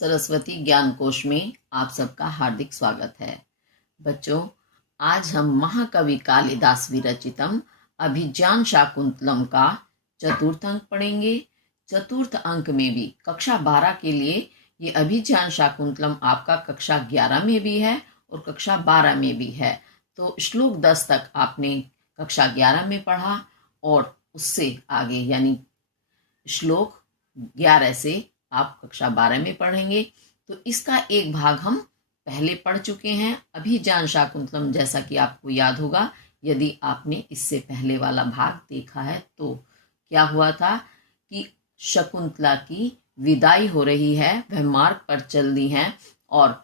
सरस्वती ज्ञान कोश में आप सबका हार्दिक स्वागत है। बच्चों, आज हम महाकवि कालिदास विरचितम अभिज्ञान शाकुंतलम का चतुर्थ अंक पढ़ेंगे। चतुर्थ अंक में भी कक्षा 12 के लिए ये अभिज्ञान शाकुंतलम आपका कक्षा 11 में भी है और कक्षा 12 में भी है। तो श्लोक 10 तक आपने कक्षा 11 में पढ़ा और उससे आगे यानी श्लोक 11 से आप कक्षा 12 में पढ़ेंगे। तो इसका एक भाग हम पहले पढ़ चुके हैं, अभिज्ञान शाकुंतलम, जैसा कि आपको याद होगा यदि आपने इससे पहले वाला भाग देखा है। तो क्या हुआ था कि शकुंतला की विदाई हो रही है, वह मार्ग पर चल दी हैं और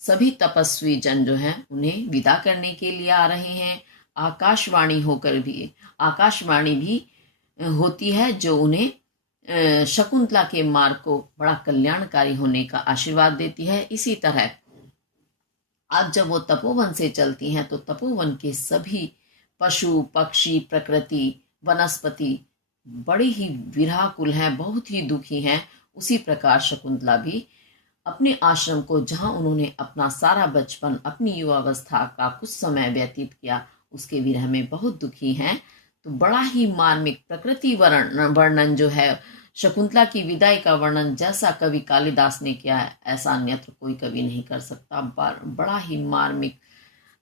सभी तपस्वी जन जो हैं उन्हें विदा करने के लिए आ रहे हैं। आकाशवाणी भी होती है जो उन्हें शकुंतला के मार्ग को बड़ा कल्याणकारी होने का आशीर्वाद देती है। इसी तरह आज जब वो तपोवन से चलती हैं तो तपोवन के सभी पशु पक्षी प्रकृति वनस्पति बड़े ही विरहाकुल हैं, बहुत ही दुखी हैं। उसी प्रकार शकुंतला भी अपने आश्रम को, जहां उन्होंने अपना सारा बचपन अपनी युवावस्था का कुछ समय व्यतीत किया, उसके विरह में बहुत दुखी हैं। तो बड़ा ही मार्मिक प्रकृति वर्णन जो है, शकुंतला की विदाई का वर्णन जैसा कवि कालिदास ने किया है ऐसा अन्यत्र कोई कवि नहीं कर सकता। बड़ा ही मार्मिक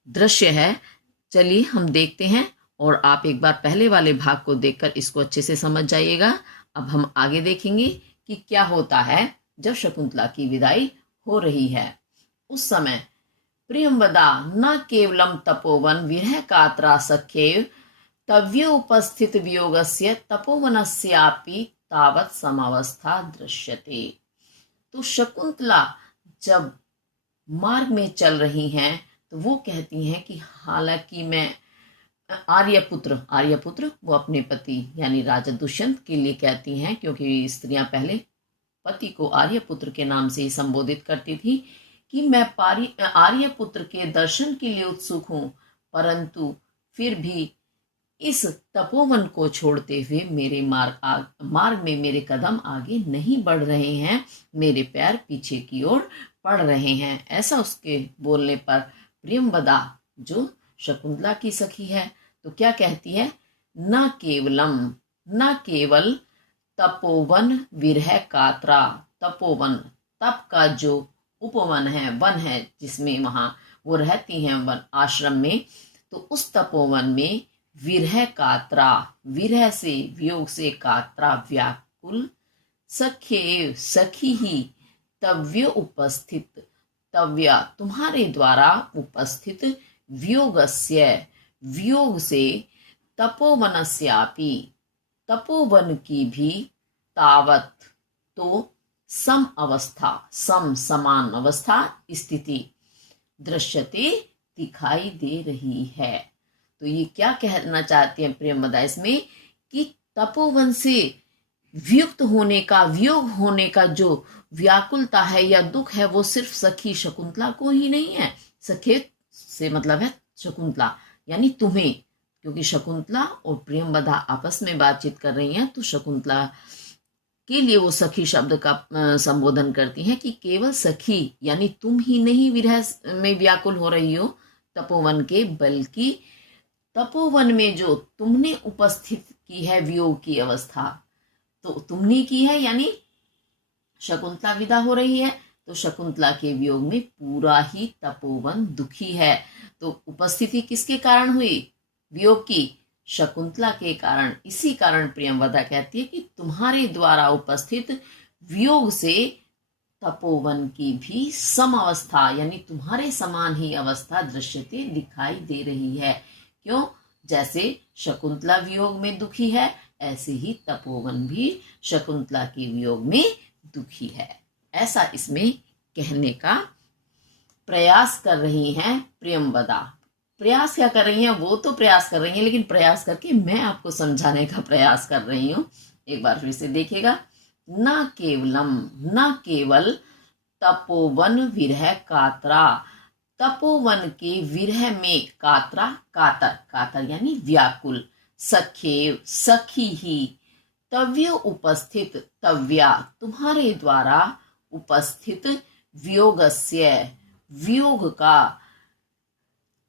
दृश्य है। चलिए हम देखते हैं और आप एक बार पहले वाले भाग को देखकर इसको अच्छे से समझ जाइएगा। अब हम आगे देखेंगे कि क्या होता है जब शकुंतला की विदाई हो रही है। उस समय प्रियंवदा न केवलम तपोवन विरह कात्रा सख्येव तव्य उपस्थित वियोगस्य तपोवनस्यापि तावत समावस्था दृश्यते। तो शकुंतला जब मार्ग में चल रही हैं तो वो कहती हैं कि हालांकि मैं आर्यपुत्र वो अपने पति यानी राजा दुष्यंत के लिए कहती हैं, क्योंकि स्त्रियां पहले पति को आर्यपुत्र के नाम से ही संबोधित करती थी, कि मैं आर्यपुत्र के दर्शन के लिए उत्सुक हूं, परंतु फिर भी इस तपोवन को छोड़ते हुए मेरे मार्ग में मेरे कदम आगे नहीं बढ़ रहे हैं, मेरे पैर पीछे की ओर पड़ रहे हैं। ऐसा उसके बोलने पर प्रियंवदा जो शकुंतला की सखी है तो क्या कहती है, न केवल तपोवन विरह कात्रा। तपोवन, तप का जो उपवन है, वन है जिसमें वहां वो रहती हैं वन आश्रम में, तो उस तपोवन में विरह कात्रा, विरह से वियोग से, कात्रा व्याकुल, सखी ही, तव्य उपस्थित, तव्या तुम्हारे द्वारा उपस्थित, वियोगस्य वियोग से, तपोवनस्यापि तपोवन की भी, तावत तो सम अवस्था, समान अवस्था स्थिति, दृश्यते दिखाई दे रही है। तो ये क्या कहना चाहती हैं प्रियंवदा इसमें, कि तपोवन से वियुक्त होने का, वियोग होने का जो व्याकुलता है या दुख है वो सिर्फ सखी शकुंतला को ही नहीं है। सखे से मतलब है शकुंतला यानी तुम्हें, क्योंकि शकुंतला और प्रियंवदा आपस में बातचीत कर रही हैं तो शकुंतला के लिए वो सखी शब्द का संबोधन करती हैं कि केवल सखी यानी तुम ही नहीं विरह में व्याकुल हो रही हो तपोवन के, बल्कि तपोवन में जो तुमने उपस्थित की है वियोग की अवस्था, तो तुमने की है यानी शकुंतला विदा हो रही है तो शकुंतला के वियोग में पूरा ही तपोवन दुखी है। तो उपस्थिति किसके कारण हुई वियोग की? शकुंतला के कारण। इसी कारण प्रियंवदा कहती है कि तुम्हारे द्वारा उपस्थित वियोग से तपोवन की भी सम अवस्था यानी तुम्हारे समान ही अवस्था दृश्यते दिखाई दे रही है। क्यों? जैसे शकुंतला वियोग में दुखी है, ऐसे ही तपोवन भी शकुंतला के वियोग में दुखी है। ऐसा इसमें कहने का प्रयास कर रही हैं प्रियंवदा। प्रयास क्या कर रही हैं? वो तो प्रयास कर रही हैं, लेकिन प्रयास करके मैं आपको समझाने का प्रयास कर रही हूं। एक बार फिर से देखिएगा, न केवल तपोवन विरह कातरा, तपोवन के विरह में, कातरा कातर यानी व्याकुल, सखेव सखी ही, तव्य उपस्थित, तव्या तुम्हारे द्वारा उपस्थित वियोगस्य, वियोग का,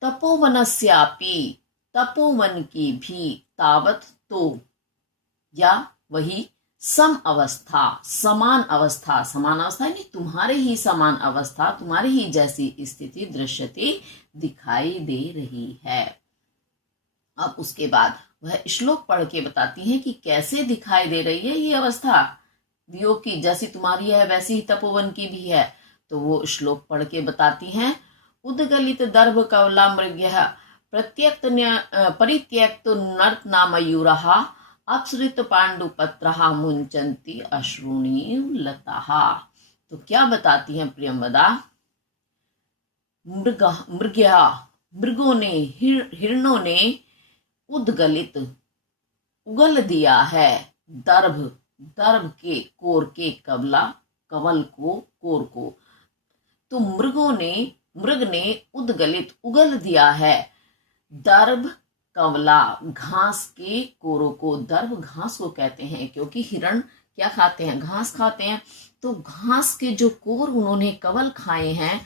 तपोवनस्यापि, तपोवन की भी, तावत तो, या वही, सम अवस्था, समान अवस्था, समान अवस्था नहीं, तुम्हारे ही समान अवस्था, तुम्हारे ही जैसी स्थिति दृश्यते, दिखाई दे रही है। अब उसके बाद वह श्लोक पढ़ के बताती है कि कैसे दिखाई दे रही है ये अवस्था वियोग की, जैसी तुम्हारी है वैसी ही तपोवन की भी है। तो वो श्लोक पढ़ के बताती हैं, उद्गलित दर्भ कवला मृग्यः प्रत्यक्त परित्यक्त नर्तना मयूरः अपसृत पांडुपत्रः मुंचन्ति अश्रूणि लताः। तो क्या बताती हैं प्रियंवदा, मृगों ने, हिरणों ने उद्गलित, उगल दिया है, दर्भ, दर्भ के कोर के, कवला, कवल को, कोर को। तो मृग ने उद्गलित, उगल दिया है, दर्भ, कवला, घास के कोरों को। दर्भ घास को कहते हैं क्योंकि हिरण क्या खाते हैं, घास खाते हैं। तो घास के जो कोर उन्होंने कवल खाए हैं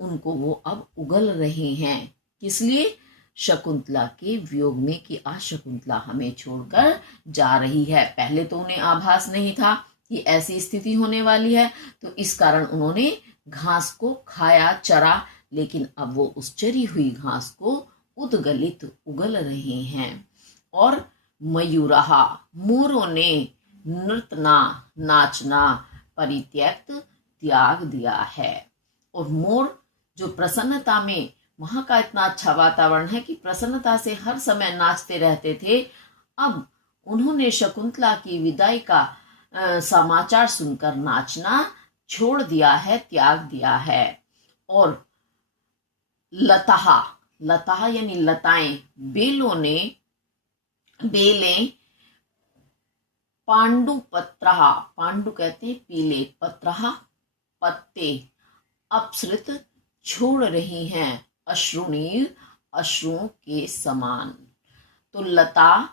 उनको वो अब उगल रहे हैं। किस लिए? शकुंतला के वियोग में कि आज शकुंतला हमें छोड़कर जा रही है। पहले तो उन्हें आभास नहीं था कि ऐसी स्थिति होने वाली है, तो इस कारण उन्होंने घास को खाया, चरा, लेकिन अब वो उस चरी हुई घास को उद्गलित, उगल रहे हैं। और मयूरहा, मोरों ने नृतना, नाचना, परित्यक्त, त्याग दिया है। और मोर जो प्रसन्नता में, वहां का इतना अच्छा वातावरण है कि प्रसन्नता से हर समय नाचते रहते थे, अब उन्होंने शकुंतला की विदाई का समाचार सुनकर नाचना छोड़ दिया है, त्याग दिया है। और लता, लता यानी लताएं, बेलों ने, बेलें, पांडु पत्रहा, पांडु कहते हैं पीले, पत्रहा पत्ते, अपसृत छोड़ रही हैं, अश्रुणी अश्रुओं के समान। तो लता,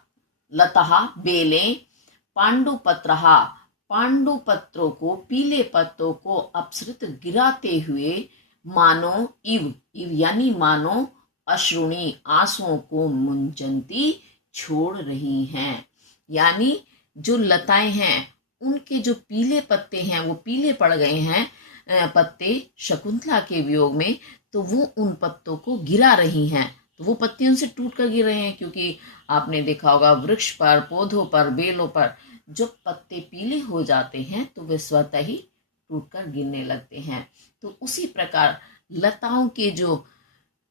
लता, बेलें, पांडु पत्रहा, पांडु पत्रों को, पीले पत्तों को अपसृत गिराते हुए, मानो, इव, इव यानी मानो, अश्रुणी आंसुओं को, मुंचन्ति छोड़ रही हैं। यानी जो लताएं हैं उनके जो पीले पत्ते हैं वो पीले पड़ गए हैं पत्ते शकुंतला के वियोग में, तो वो उन पत्तों को गिरा रही हैं। तो वो पत्ते उनसे टूट कर गिर रहे हैं, क्योंकि आपने देखा होगा वृक्ष पर, पौधों पर, बेलों पर जो पत्ते पीले हो जाते हैं तो वे स्वतः ही टूट कर गिरने लगते हैं। तो उसी प्रकार लताओं के जो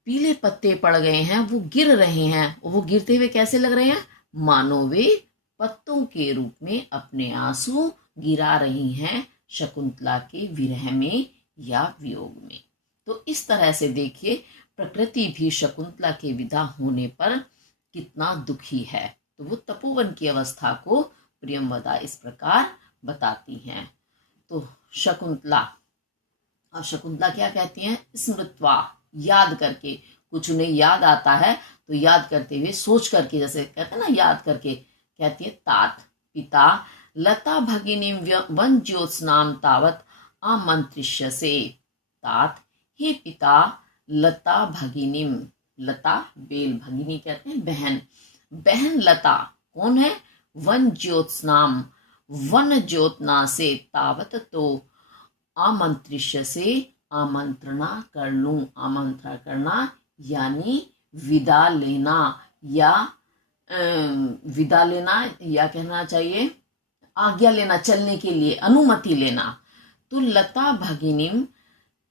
पीले पत्ते पड़ गए हैं वो गिर रहे हैं। वो गिरते हुए कैसे लग रहे हैं? मानो वे पत्तों के रूप में अपने आंसू गिरा रही हैं शकुंतला के विरह में या वियोग में। तो इस तरह से देखिए, प्रकृति भी शकुंतला के विदा होने पर कितना दुखी है। तो वो तपोवन की अवस्था को प्रियंवदा इस प्रकार बताती हैं। तो शकुंतला, अब शकुंतला क्या कहती हैं? स्मृत्वा, याद करके, कुछ उन्हें याद आता है तो याद करते हुए, सोच करके, जैसे कहते हैं ना याद करके, कहती है तात पिता लता भगिनी वन ज्योत्स्नाम तावत आमंत्रिष्यसे। तात, हे पिता, लता भगिनीम, लता बेल, भगिनी कहते हैं बहन, बहन लता कौन है? वन ज्योत्स्नाम, वन ज्योतना से, तावत तो, आमंत्रिष्यसे आमंत्रणा कर लूं, आमंत्रण करना यानी विदा लेना, या विदा लेना, या कहना चाहिए आज्ञा लेना, चलने के लिए अनुमति लेना। तो लता भगिनीम,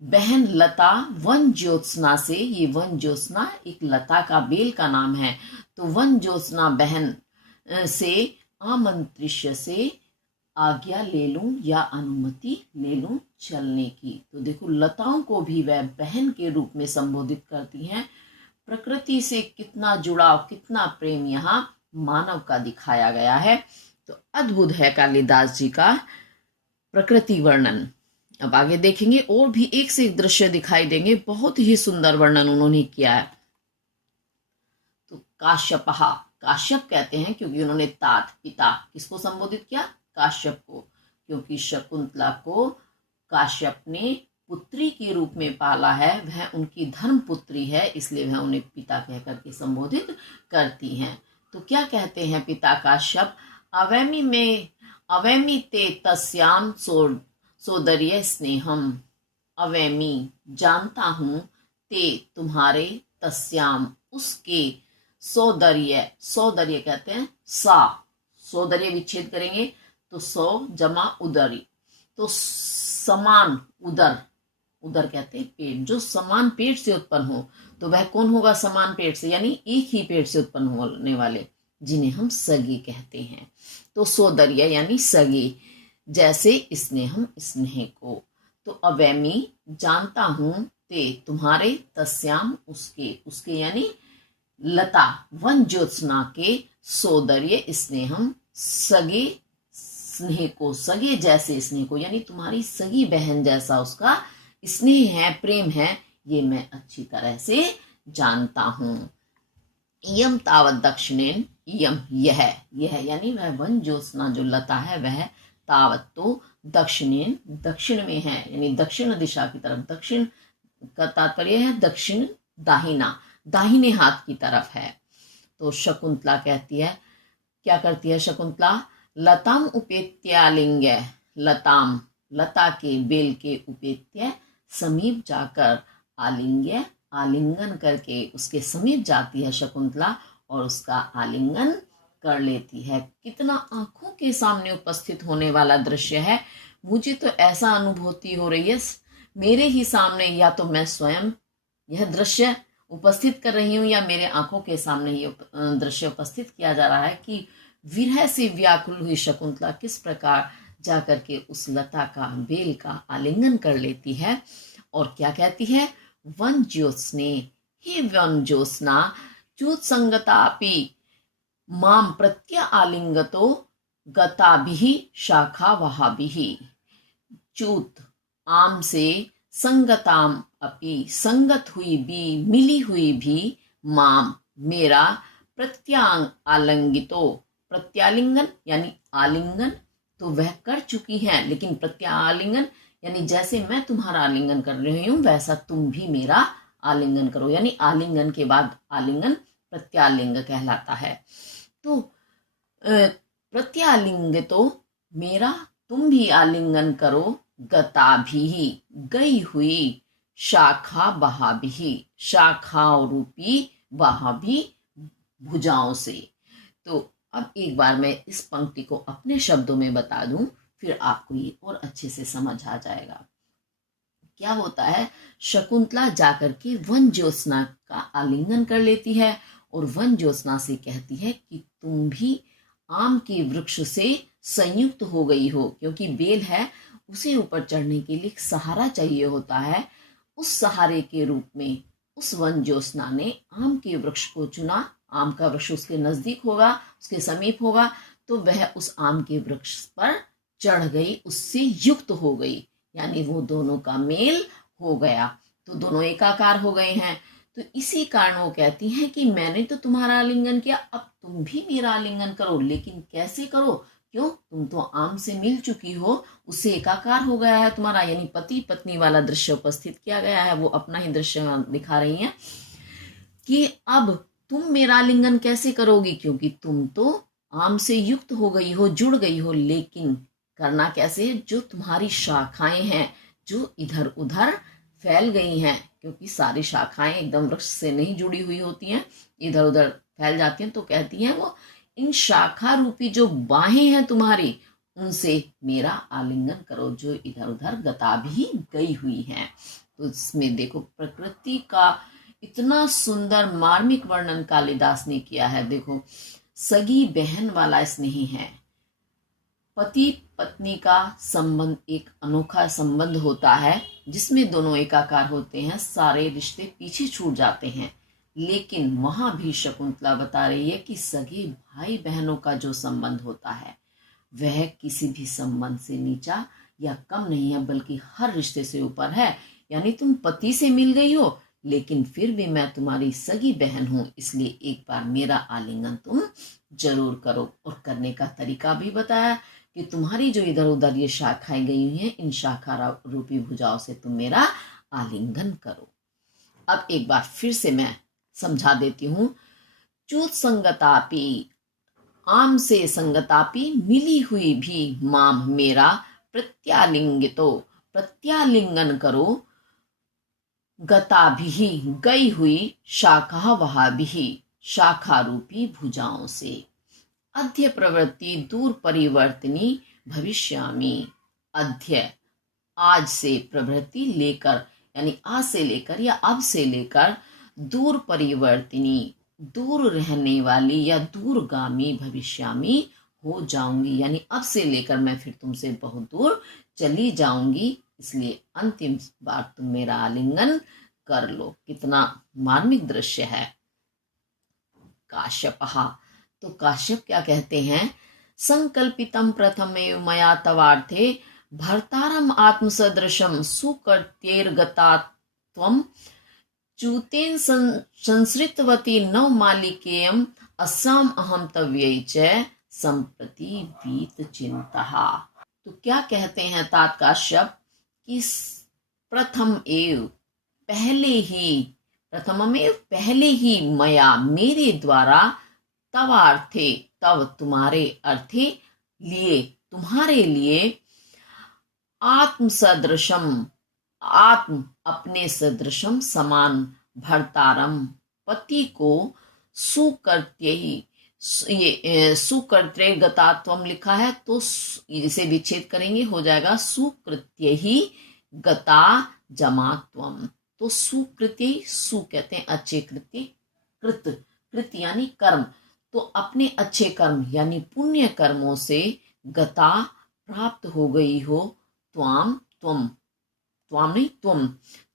बहन लता, वन ज्योत्सना से, ये वन ज्योत्सना एक लता का बेल का नाम है, तो वन ज्योत्सना बहन से, आमंत्रिष्य से आज्ञा ले लूं या अनुमति ले लूं चलने की। तो देखो लताओं को भी वह बहन के रूप में संबोधित करती हैं। प्रकृति से कितना जुड़ाव, कितना प्रेम यहाँ मानव का दिखाया गया है। तो अद्भुत है कालिदास जी का प्रकृति वर्णन। अब आगे देखेंगे और भी एक से एक दृश्य दिखाई देंगे, बहुत ही सुंदर वर्णन उन्होंने किया है। तो काश्यपहा, काश्यप कहते हैं क्योंकि उन्होंने तात पिता किसको संबोधित किया? काश्यप को, क्योंकि शकुंतला को काश्यप ने पुत्री के रूप में पाला है, वह उनकी धर्म पुत्री है, इसलिए वह उन्हें पिता कहकर के संबोधित करती हैं। तो क्या कहते हैं पिता काश्यप, अवैमी ते तस्याम सोदर्य स्नेहम, अवैमी जानता हूं, ते तुम्हारे, तस्याम उसके, सौदर्य कहते हैं सौदर्य विच्छेद करेंगे तो सौ जमा उदरी, तो समान उदर कहते हैं पेट, जो समान पेट से उत्पन्न हो, तो वह कौन होगा समान पेट से, यानी एक ही पेट से उत्पन्न होने वाले, जिन्हें हम सगे कहते हैं। तो सौदर्य यानी सगे, जैसे स्नेह को। तो अवैमी जानता हूं, ते तुम्हारे, तस्याम उसके यानी लता वन ज्योत्सना के, सौदर्य स्नेहम सगे स्नेह को, सगे जैसे स्नेह को, यानी तुम्हारी सगी बहन जैसा उसका स्नेह है, प्रेम है, ये मैं अच्छी तरह से जानता हूं। इयम तावत दक्षिणेन, इयम यह यानी वह वन ज्योत्सना जो लता है वह, तावत तो दक्षिणेन दक्षिण में है, यानी दक्षिण दिशा की तरफ, दक्षिण का तात्पर्य है दक्षिण दाहिने हाथ की तरफ है। तो शकुंतला कहती है, क्या करती है शकुंतला, लताम उपेत्यालिंग्य, लता के बेल के उपेत्य समीप जाकर, आलिंगन करके उसके समीप जाती है शकुंतला और उसका आलिंगन कर लेती है। कितना आंखों के सामने उपस्थित होने वाला दृश्य है, मुझे तो ऐसा अनुभूति हो रही है मेरे ही सामने, या तो मैं स्वयं यह दृश्य उपस्थित कर रही हूँ या मेरे आंखों के सामने ये दृश्य उपस्थित किया जा रहा है कि विरह से व्याकुल हुई शकुंतला किस प्रकार जाकर के उस लता का बेल का आलिंगन कर लेती है और क्या कहती है, वन ज्योत्सने, हे वन ज्योत्सना, च्युत संगतापि माम प्रत्य आलिंगतो गताभिः शाखा वहाभिः, च्युत आम से, संगताम अपि संगत हुई भी, मिली हुई भी, माम मेरा, प्रत्यालिंगितो प्रत्यालिंगन यानी आलिंगन तो वह कर चुकी है, लेकिन प्रत्यालिंगन यानी जैसे मैं तुम्हारा आलिंगन कर रही हूं वैसा तुम भी मेरा आलिंगन करो, यानी आलिंगन के बाद आलिंगन प्रत्यालिंग कहलाता है। तो प्रत्यालिंग तो मेरा, तुम भी आलिंगन करो, गता भी गई हुई, शाखा बहा भी शाखाओं रूपी, बहा भी भुजाओं से। तो अब एक बार मैं इस पंक्ति को अपने शब्दों में बता दूं, फिर आपको ये और अच्छे से समझ आ जाएगा। क्या होता है, शकुंतला जाकर के वन ज्योत्सना का आलिंगन कर लेती है और वन ज्योत्सना से कहती है कि तुम भी आम के वृक्ष से संयुक्त हो गई हो, क्योंकि बेल है उसे ऊपर चढ़ने के लिए सहारा चाहिए होता है। उस सहारे के रूप में उस वन ज्योत्सना ने आम के वृक्ष को चुना, आम का वृक्ष उसके नजदीक होगा, उसके समीप होगा, तो वह उस आम के वृक्ष पर चढ़ गई, उससे युक्त हो गई, यानी वो दोनों का मेल हो गया, तो दोनों एकाकार हो गए हैं। तो इसी कारण वो कहती हैं कि मैंने तो तुम्हारा आलिंगन किया, अब तुम भी मेरा आलिंगन करो, लेकिन कैसे करो, क्यों, तुम तो आम से मिल चुकी हो, उससे एकाकार हो गया है तुम्हारा, यानी पति पत्नी वाला दृश्य उपस्थित किया गया है। वो अपना ही दृश्य दिखा रही हैं कि अब तुम मेरा आलिंगन कैसे करोगी, क्योंकि तुम तो आम से युक्त हो गई हो, जुड़ गई हो, लेकिन करना कैसे, जो तुम्हारी शाखाएं हैं जो इधर उधर फैल गई हैं, क्योंकि सारी शाखाएं एकदम वृक्ष से नहीं जुड़ी हुई होती हैं, इधर उधर फैल जाती हैं, तो कहती हैं वो इन शाखा रूपी जो बाहें हैं तुम्हारी, उनसे मेरा आलिंगन करो, जो इधर उधर गता भी गई हुई हैं। तो इसमें देखो प्रकृति का इतना सुंदर मार्मिक वर्णन कालिदास ने किया है। देखो सगी बहन वाला स्नेह है, पति पत्नी का संबंध एक अनोखा संबंध होता है जिसमें दोनों एकाकार होते हैं, सारे रिश्ते पीछे छूट जाते हैं, लेकिन वहां भी शकुंतला बता रही है कि सगे भाई बहनों का जो संबंध होता है वह किसी भी संबंध से नीचा या कम नहीं है, बल्कि हर रिश्ते से ऊपर है। यानी तुम पति से मिल गई हो, लेकिन फिर भी मैं तुम्हारी सगी बहन हूं, इसलिए एक बार मेरा आलिंगन तुम जरूर करो। और करने का तरीका भी बताया कि तुम्हारी जो इधर उधर ये शाखाएं गई हुई हैं, इन शाखा रूपी भुजाओं से तुम मेरा आलिंगन करो। अब एक बार फिर से मैं समझा देती हूं। च्युत संगतापि, आम से संगतापि, मिली हुई भी, माम मेरा, प्रत्यालिंगितो, प्रत्यालिंगन करो, गताभिहि, गई हुई, शाखा वहाभिहि, शाखा रूपी भुजाओं से। अध्य प्रवृत्ति दूर परिवर्तनी भविष्यामि। अध्य आज से, प्रवृत्ति लेकर, यानी आज से लेकर या अब से लेकर, दूर परिवर्तनी, दूर रहने वाली या दूरगामी, भविष्यामी, हो जाऊंगी, यानी अब से लेकर मैं फिर तुमसे बहुत दूर चली जाऊंगी, इसलिए अंतिम बार तुम मेरा आलिंगन कर लो। कितना मार्मिक दृश्य है। काश्यपः, तो काश्यप क्या कहते हैं? संकल्पितम प्रथमेव मया तवार्थे भर्तारम आत्मसदृशम सुकृत्यैर्गतात्वं च्युतेन संसृतवती नवमालिकेयम् अस्साम अहम तव्यै च संप्रति वीत चिंतः। तो क्या कहते हैं तात काश्यप कि प्रथम एव, पहले ही, प्रथममेव, पहले ही, मया, मेरे द्वारा, तवार्थे, तव तुम्हारे, अर्थे, लिए, तुम्हारे लिए, आत्म सदृशम, आत्म अपने सदृशम, समान, भर्तारम पति को, सुकृत्य ही, ये सुकृत्य गतात्वम लिखा है तो इसे विच्छेद करेंगे, हो जाएगा सुकृत्य ही गता जमात्वम। तो सुकृत्य, सु कहते हैं अच्छे कृत्य, कृत, कृत यानी कर्म, तो अपने अच्छे कर्म यानी पुण्य कर्मों से, गता प्राप्त हो गई हो, त्वाम, त्वम, त्वाम नहीं त्वम,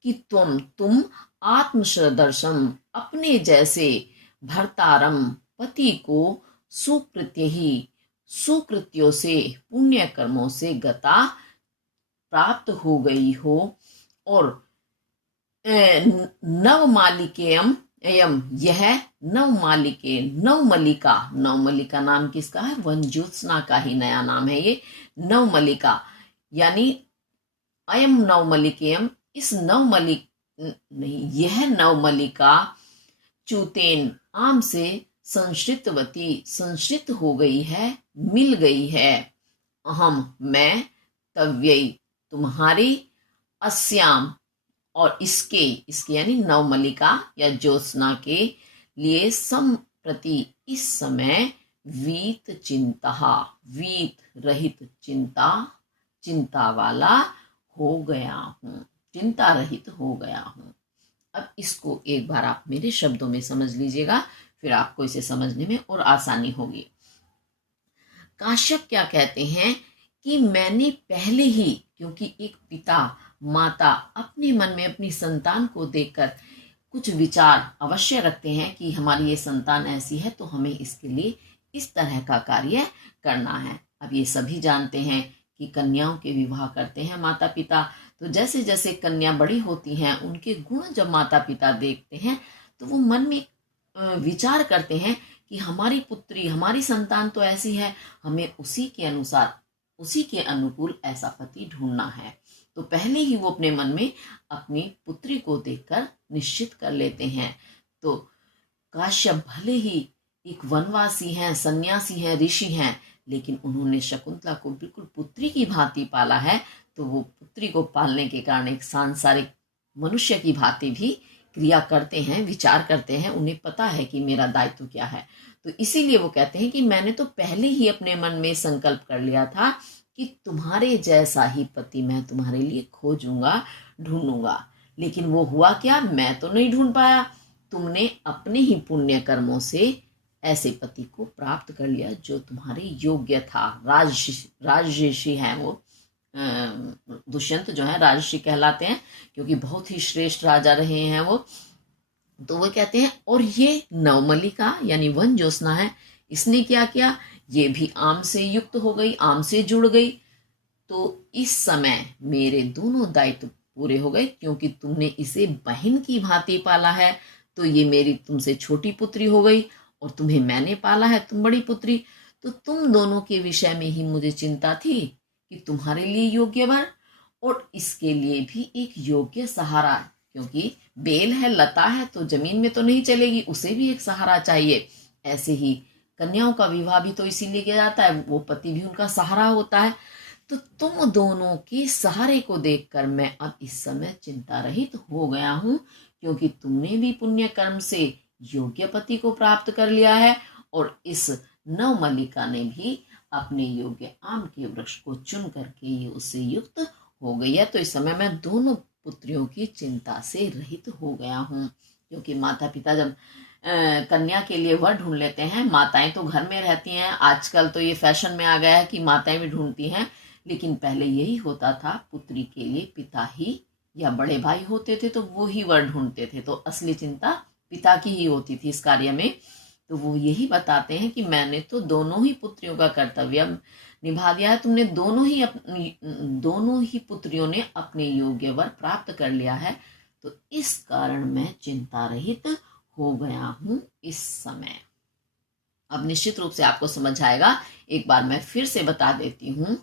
कि तुम आत्मसदर्शम, अपने जैसे, भर्तारम पति को, सुकृत्य ही, सुकृत्यों से, पुण्य कर्मों से, गता प्राप्त हो गई हो, और नवमालिकेयम, एयम यह, नवमालिके, नवमलिका, नवमलिका नाम किसका है? वनज्योत्सना का ही नया नाम है ये नवमलिका, यानी अयम नवमलिकेयम, इस नवमलिक नहीं, यह नवमलिका, च्युतेन, आम से, संश्रितवती, संश्रित हो गई है, मिल गई है, अहम मैं, तव्यई तुम्हारी, अस्याम और इसके, इसके यानी नवमलिका या ज्योत्सना के लिए, संप्रति इस समय, वीत चिंता, वीत रहित, चिंता, चिंता वाला हो गया हूं, चिंता रहित हो गया हूं। अब इसको एक बार आप मेरे शब्दों में समझ लीजिएगा, फिर आपको इसे समझने में और आसानी होगी। काश्यप क्या कहते हैं कि मैंने पहले ही, क्योंकि एक पिता माता अपने मन में अपनी संतान को देखकर कुछ विचार अवश्य रखते हैं कि हमारी ये संतान ऐसी है तो हमें इसके लिए इस तरह का कार्य करना है। अब ये सभी जानते हैं कि कन्याओं के विवाह करते हैं माता पिता, तो जैसे जैसे कन्या बड़ी होती हैं, उनके गुण जब माता पिता देखते हैं तो वो मन में विचार करते हैं कि हमारी पुत्री, हमारी संतान तो ऐसी है, हमें उसी के अनुसार, उसी के अनुकूल ऐसा पति ढूंढना है। तो पहले ही वो अपने मन में अपनी पुत्री को देखकर निश्चित कर लेते हैं। तो काश्यप भले ही एक वनवासी हैं, सन्यासी हैं, ऋषि हैं, लेकिन उन्होंने शकुंतला को बिल्कुल पुत्री की भांति पाला है, तो वो पुत्री को पालने के कारण एक सांसारिक मनुष्य की भांति भी क्रिया करते हैं, विचार करते हैं, उन्हें पता है कि मेरा दायित्व क्या है। तो इसीलिए वो कहते हैं कि मैंने तो पहले ही अपने मन में संकल्प कर लिया था कि तुम्हारे जैसा ही पति मैं तुम्हारे लिए खोजूंगा, ढूंढूंगा, लेकिन वो हुआ क्या? मैं तो नहीं ढूंढ पाया, तुमने अपने ही पुण्य कर्मों से ऐसे पति को प्राप्त कर लिया जो तुम्हारे योग्य था। राजऋषि हैं वो, दुष्यंत जो है राजऋषि कहलाते हैं, क्योंकि बहुत ही श्रेष्ठ राजा रहे हैं वो। तो वो कहते हैं, और ये नवमलिका यानी वन ज्योत्सना है, इसने क्या किया? ये भी आम से युक्त हो गई, आम से जुड़ गई। तो इस समय मेरे दोनों दायित्व पूरे हो गए, क्योंकि तुमने इसे बहन की भांति पाला है, तो ये मेरी तुमसे छोटी पुत्री हो गई, और तुम्हें मैंने पाला है, तुम बड़ी पुत्री। तो तुम दोनों के विषय में ही मुझे चिंता थी कि तुम्हारे लिए योग्य वर और इसके लिए भी एक योग्य सहारा, क्योंकि बेल है, लता है, तो जमीन में तो नहीं चलेगी, उसे भी एक सहारा चाहिए। ऐसे ही कन्याओं का विवाह भी तो इसीलिए किया जाता है, वो पति भी उनका सहारा होता है। तो तुम दोनों के सहारे को देखकर मैं अब इस समय चिंता रहित हो गया हूं, क्योंकि तुमने भी पुण्य कर्म से योग्य पति को प्राप्त कर लिया है और इस नवमलिका ने भी अपने योग्य आम के वृक्ष को चुन करके ये उससे युक्त हो गई है। तो इस समय मैं दोनों पुत्रियों की चिंता से रहित हो गया हूँ। क्योंकि माता पिता जब कन्या के लिए वर ढूंढ लेते हैं, माताएं तो घर में रहती हैं, आजकल तो ये फैशन में आ गया है कि माताएं भी ढूंढती हैं, लेकिन पहले यही होता था, पुत्री के लिए पिता ही या बड़े भाई होते थे तो वो ही वर ढूंढते थे, तो असली चिंता पिता की ही होती थी इस कार्य में। तो वो यही बताते हैं कि मैंने तो दोनों ही पुत्रियों का कर्तव्य निभा दिया है, तुमने दोनों ही पुत्रियों ने अपने योग्य वर प्राप्त कर लिया है, तो इस कारण मैं चिंता रहित हो गया हूं इस समय। अब निश्चित रूप से आपको समझ आएगा, एक बार मैं फिर से बता देती हूं।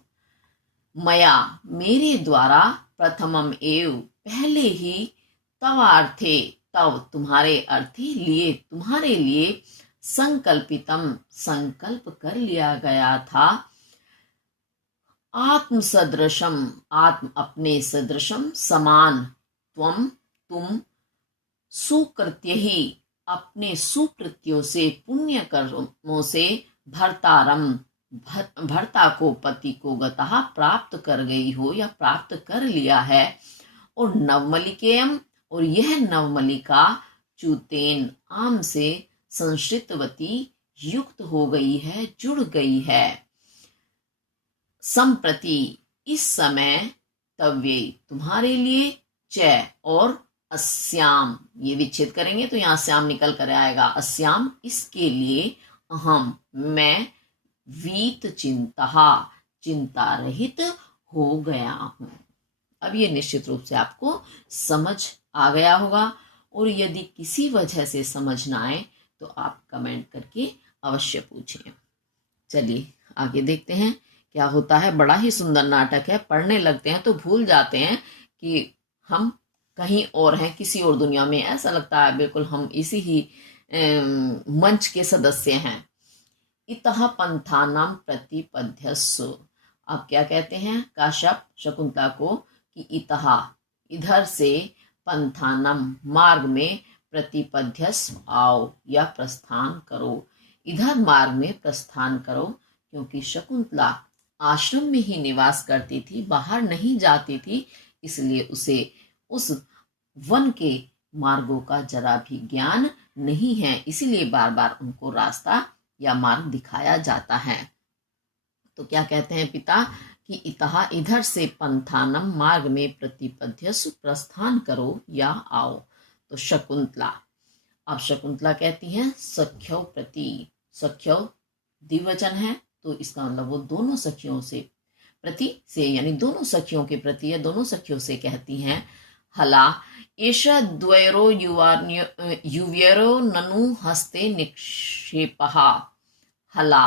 मया, मेरे द्वारा, प्रथमम एव, पहले ही, तवार्थे, तव तुम्हारे अर्थी, लिए तुम्हारे लिए, संकल्पितम संकल्प कर लिया गया था, आत्म सदृशम आत्म अपने सदृशम, समान, तुम, सुकृत्य ही अपने सुकृत्यों से, पुण्य कर्मों से, भर्तारम भर्ता को, पति को, गतः प्राप्त कर गई हो या प्राप्त कर लिया है, और नवमलिकेयम, और यह नवमलिका, चूतेन आम से, संश्रितवती युक्त हो गई है, जुड़ गई है, संप्रति इस समय, तव्ये तुम्हारे लिए, च और अस्याम, ये विच्छेद करेंगे तो यहां श्याम निकल कर आएगा, अस्याम इसके लिए, अहम मैं, वीत चिंता रहित हो गया हूं। अब ये निश्चित रूप से आपको समझ आ गया होगा, और यदि किसी वजह से समझ ना आए तो आप कमेंट करके अवश्य पूछें। चलिए आगे देखते हैं क्या होता है। बड़ा ही सुंदर नाटक है, पढ़ने लगते हैं तो भूल जाते हैं कि हम कहीं और हैं, किसी और दुनिया में, ऐसा लगता है बिल्कुल हम इसी ही मंच के सदस्य हैं। इतः पंथानाम प्रतिपद्यस्सु, अब क्या कहते हैं काश्यप शकुंतला को कि इतः इधर से, पंथानम मार्ग में, प्रतिपद्यस आओ या प्रस्थान करो, इधर मार्ग में प्रस्थान करो, क्योंकि शकुंतला आश्रम में ही निवास करती थी, बाहर नहीं जाती थी, इसलिए उसे उस वन के मार्गों का जरा भी ज्ञान नहीं है, इसीलिए बार बार उनको रास्ता या मार्ग दिखाया जाता है। तो क्या कहते हैं पिता कि इतः इधर से, पंथानम मार्ग में, प्रतिपद्यसु प्रस्थान करो या आओ। तो शकुंतला, अब शकुंतला कहती हैं सख्यौ प्रति, सख्यौ द्विवचन है तो इसका मतलब वो दोनों सखियों से, प्रति से यानी दोनों सखियों के प्रति या दोनों सखियों से कहती हैं, हला एषा द्वैरो युव्यरो ननु हस्ते निक्षेपः, हला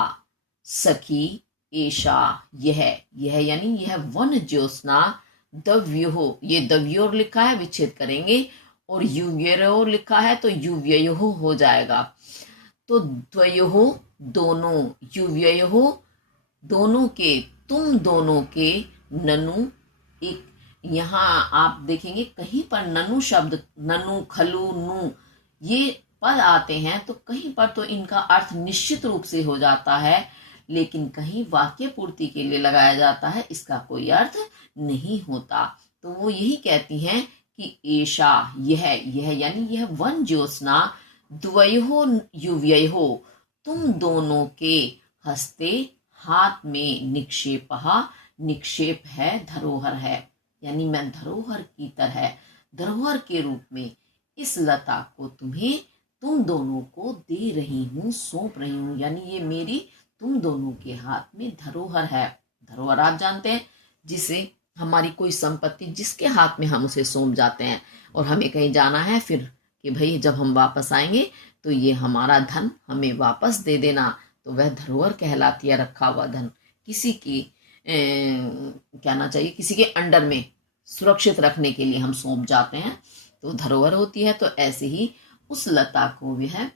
सखी, एषा यह यानी यह वन ज्योत्सना, दव्युः ये दव्योर लिखा है विच्छेद करेंगे, और युव्यरो लिखा है तो युव्ययोः हो जाएगा, तो द्वयोः दोनों, युव्ययोः दोनों के, तुम दोनों के, ननु एक, यहाँ आप देखेंगे कहीं पर ननु शब्द, ननु, खलु, नु ये पद आते हैं तो कहीं पर तो इनका अर्थ निश्चित रूप से हो जाता है, लेकिन कहीं वाक्य पूर्ति के लिए लगाया जाता है, इसका कोई अर्थ नहीं होता। तो वो यही कहती हैं कि एषा यह यानी यह वन ज्योत्सना, द्वयोः युव्ययोः तुम दोनों के, हस्ते हाथ में, निक्षेपः निक्षेप है, धरोहर है, यानी मैं धरोहर की तरह, धरोहर के रूप में इस लता को तुम्हें, तुम दोनों को दे रही हूँ, सौंप रही हूँ, यानी ये मेरी तुम दोनों के हाथ में धरोहर है। धरोहर आप जानते हैं, जिसे हमारी कोई संपत्ति जिसके हाथ में हम उसे सौंप जाते हैं और हमें कहीं जाना है, फिर कि भाई जब हम वापस आएंगे तो ये हमारा धन हमें वापस दे देना, तो वह धरोहर कहलाती है। रखा हुआ धन किसी की कहना चाहिए किसी के अंडर में सुरक्षित रखने के लिए हम सौंप जाते हैं तो धरोहर होती है। तो ऐसे ही उस लता को वह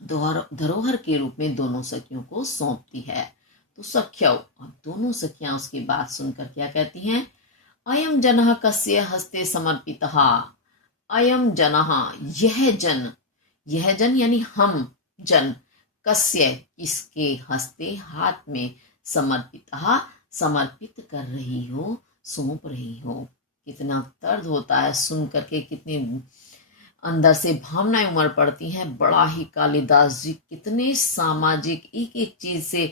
धरोहर के रूप में दोनों सखियों को सौंपती है। तो सख्यौ, अब दोनों सखियां उसकी बात सुनकर क्या कहती हैं? अयम जनः कस्य हस्ते समर्पितः। अयम जनः, यह जन यानी हम जन, कस्य किसके हस्ते हाथ में, समर्पितः समर्पित कर रही हो, सौंप रही हो। कितना दर्द होता है सुन करके, कितनी अंदर से भावनाएं उमड़ पड़ती हैं। बड़ा ही कालिदास जी कितने सामाजिक एक एक चीज से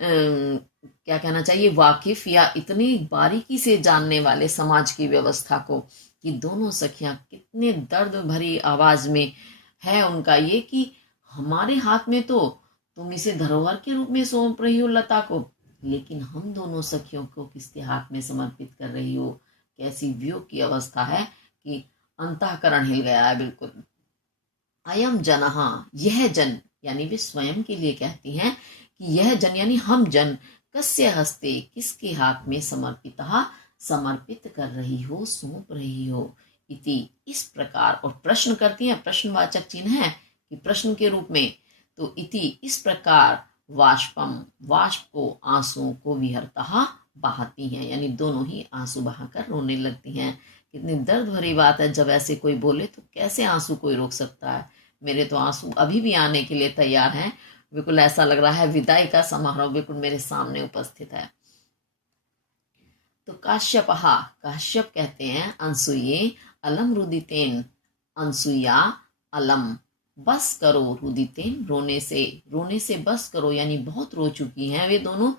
क्या कहना चाहिए वाकिफ या इतनी बारीकी से जानने वाले समाज की व्यवस्था को, कि दोनों सखियां कितने दर्द भरी आवाज में है उनका ये कि हमारे हाथ में तो तुम इसे धरोहर के रूप में सौंप रही हो लता को, लेकिन हम दोनों सखियों को किसके हाथ में समर्पित कर रही हो। कैसी वियोग की अवस्था है कि अंतःकरण हिल गया है बिल्कुल। अयम जनहा, यह जन, यानी वे स्वयं के लिए कहती हैं कि यह जन यानी हम जन, कस्य हस्ते किसके हाथ में, समर्पितः समर्पित कर रही हो, सौंप रही हो। इति, इस प्रकार, और प्रश्न करती हैं, प्रश्नवाचक चिन्ह है कि प्रश्न के रूप में। तो इति, इस प्रकार, वाष्पम, वाष्प को, आंसुओं को, विहरतः बहाती हैं, यानी दोनों ही आंसू बहाकर रोने लगती हैं। कितनी दर्द भरी बात है, जब ऐसे कोई बोले तो कैसे आंसू कोई रोक सकता है। मेरे तो आंसू अभी भी आने के लिए तैयार हैं। बिल्कुल ऐसा लग रहा है विदाई का समारोह बिल्कुल मेरे सामने उपस्थित है। तो काश्यपहा, काश्यप कहते हैं अंसुये अलम रुदितेन, अंसुया अलम, बस करो, रुदितेन रोने से बस करो, यानी बहुत रो चुकी हैं वे दोनों।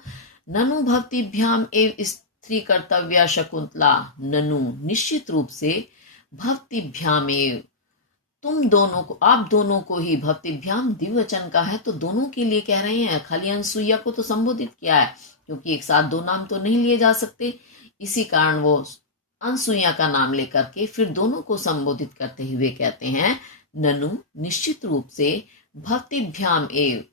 ननु भक्तिभ्याम एव स्त्री कर्तव्या शकुंतला, ननु निश्चित रूप से, भक्तिभ्याम एव, तुम दोनों को, आप दोनों को ही, भक्तिभ्याम द्विवचन का है तो दोनों के लिए कह रहे हैं, खाली अनसुईया को तो संबोधित किया है क्योंकि एक साथ दो नाम तो नहीं लिए जा सकते, इसी कारण वो अनसुईया का नाम लेकर के फिर दोनों को संबोधित करते हुए कहते हैं, ननु निश्चित रूप से, भक्तिभ्याम एव,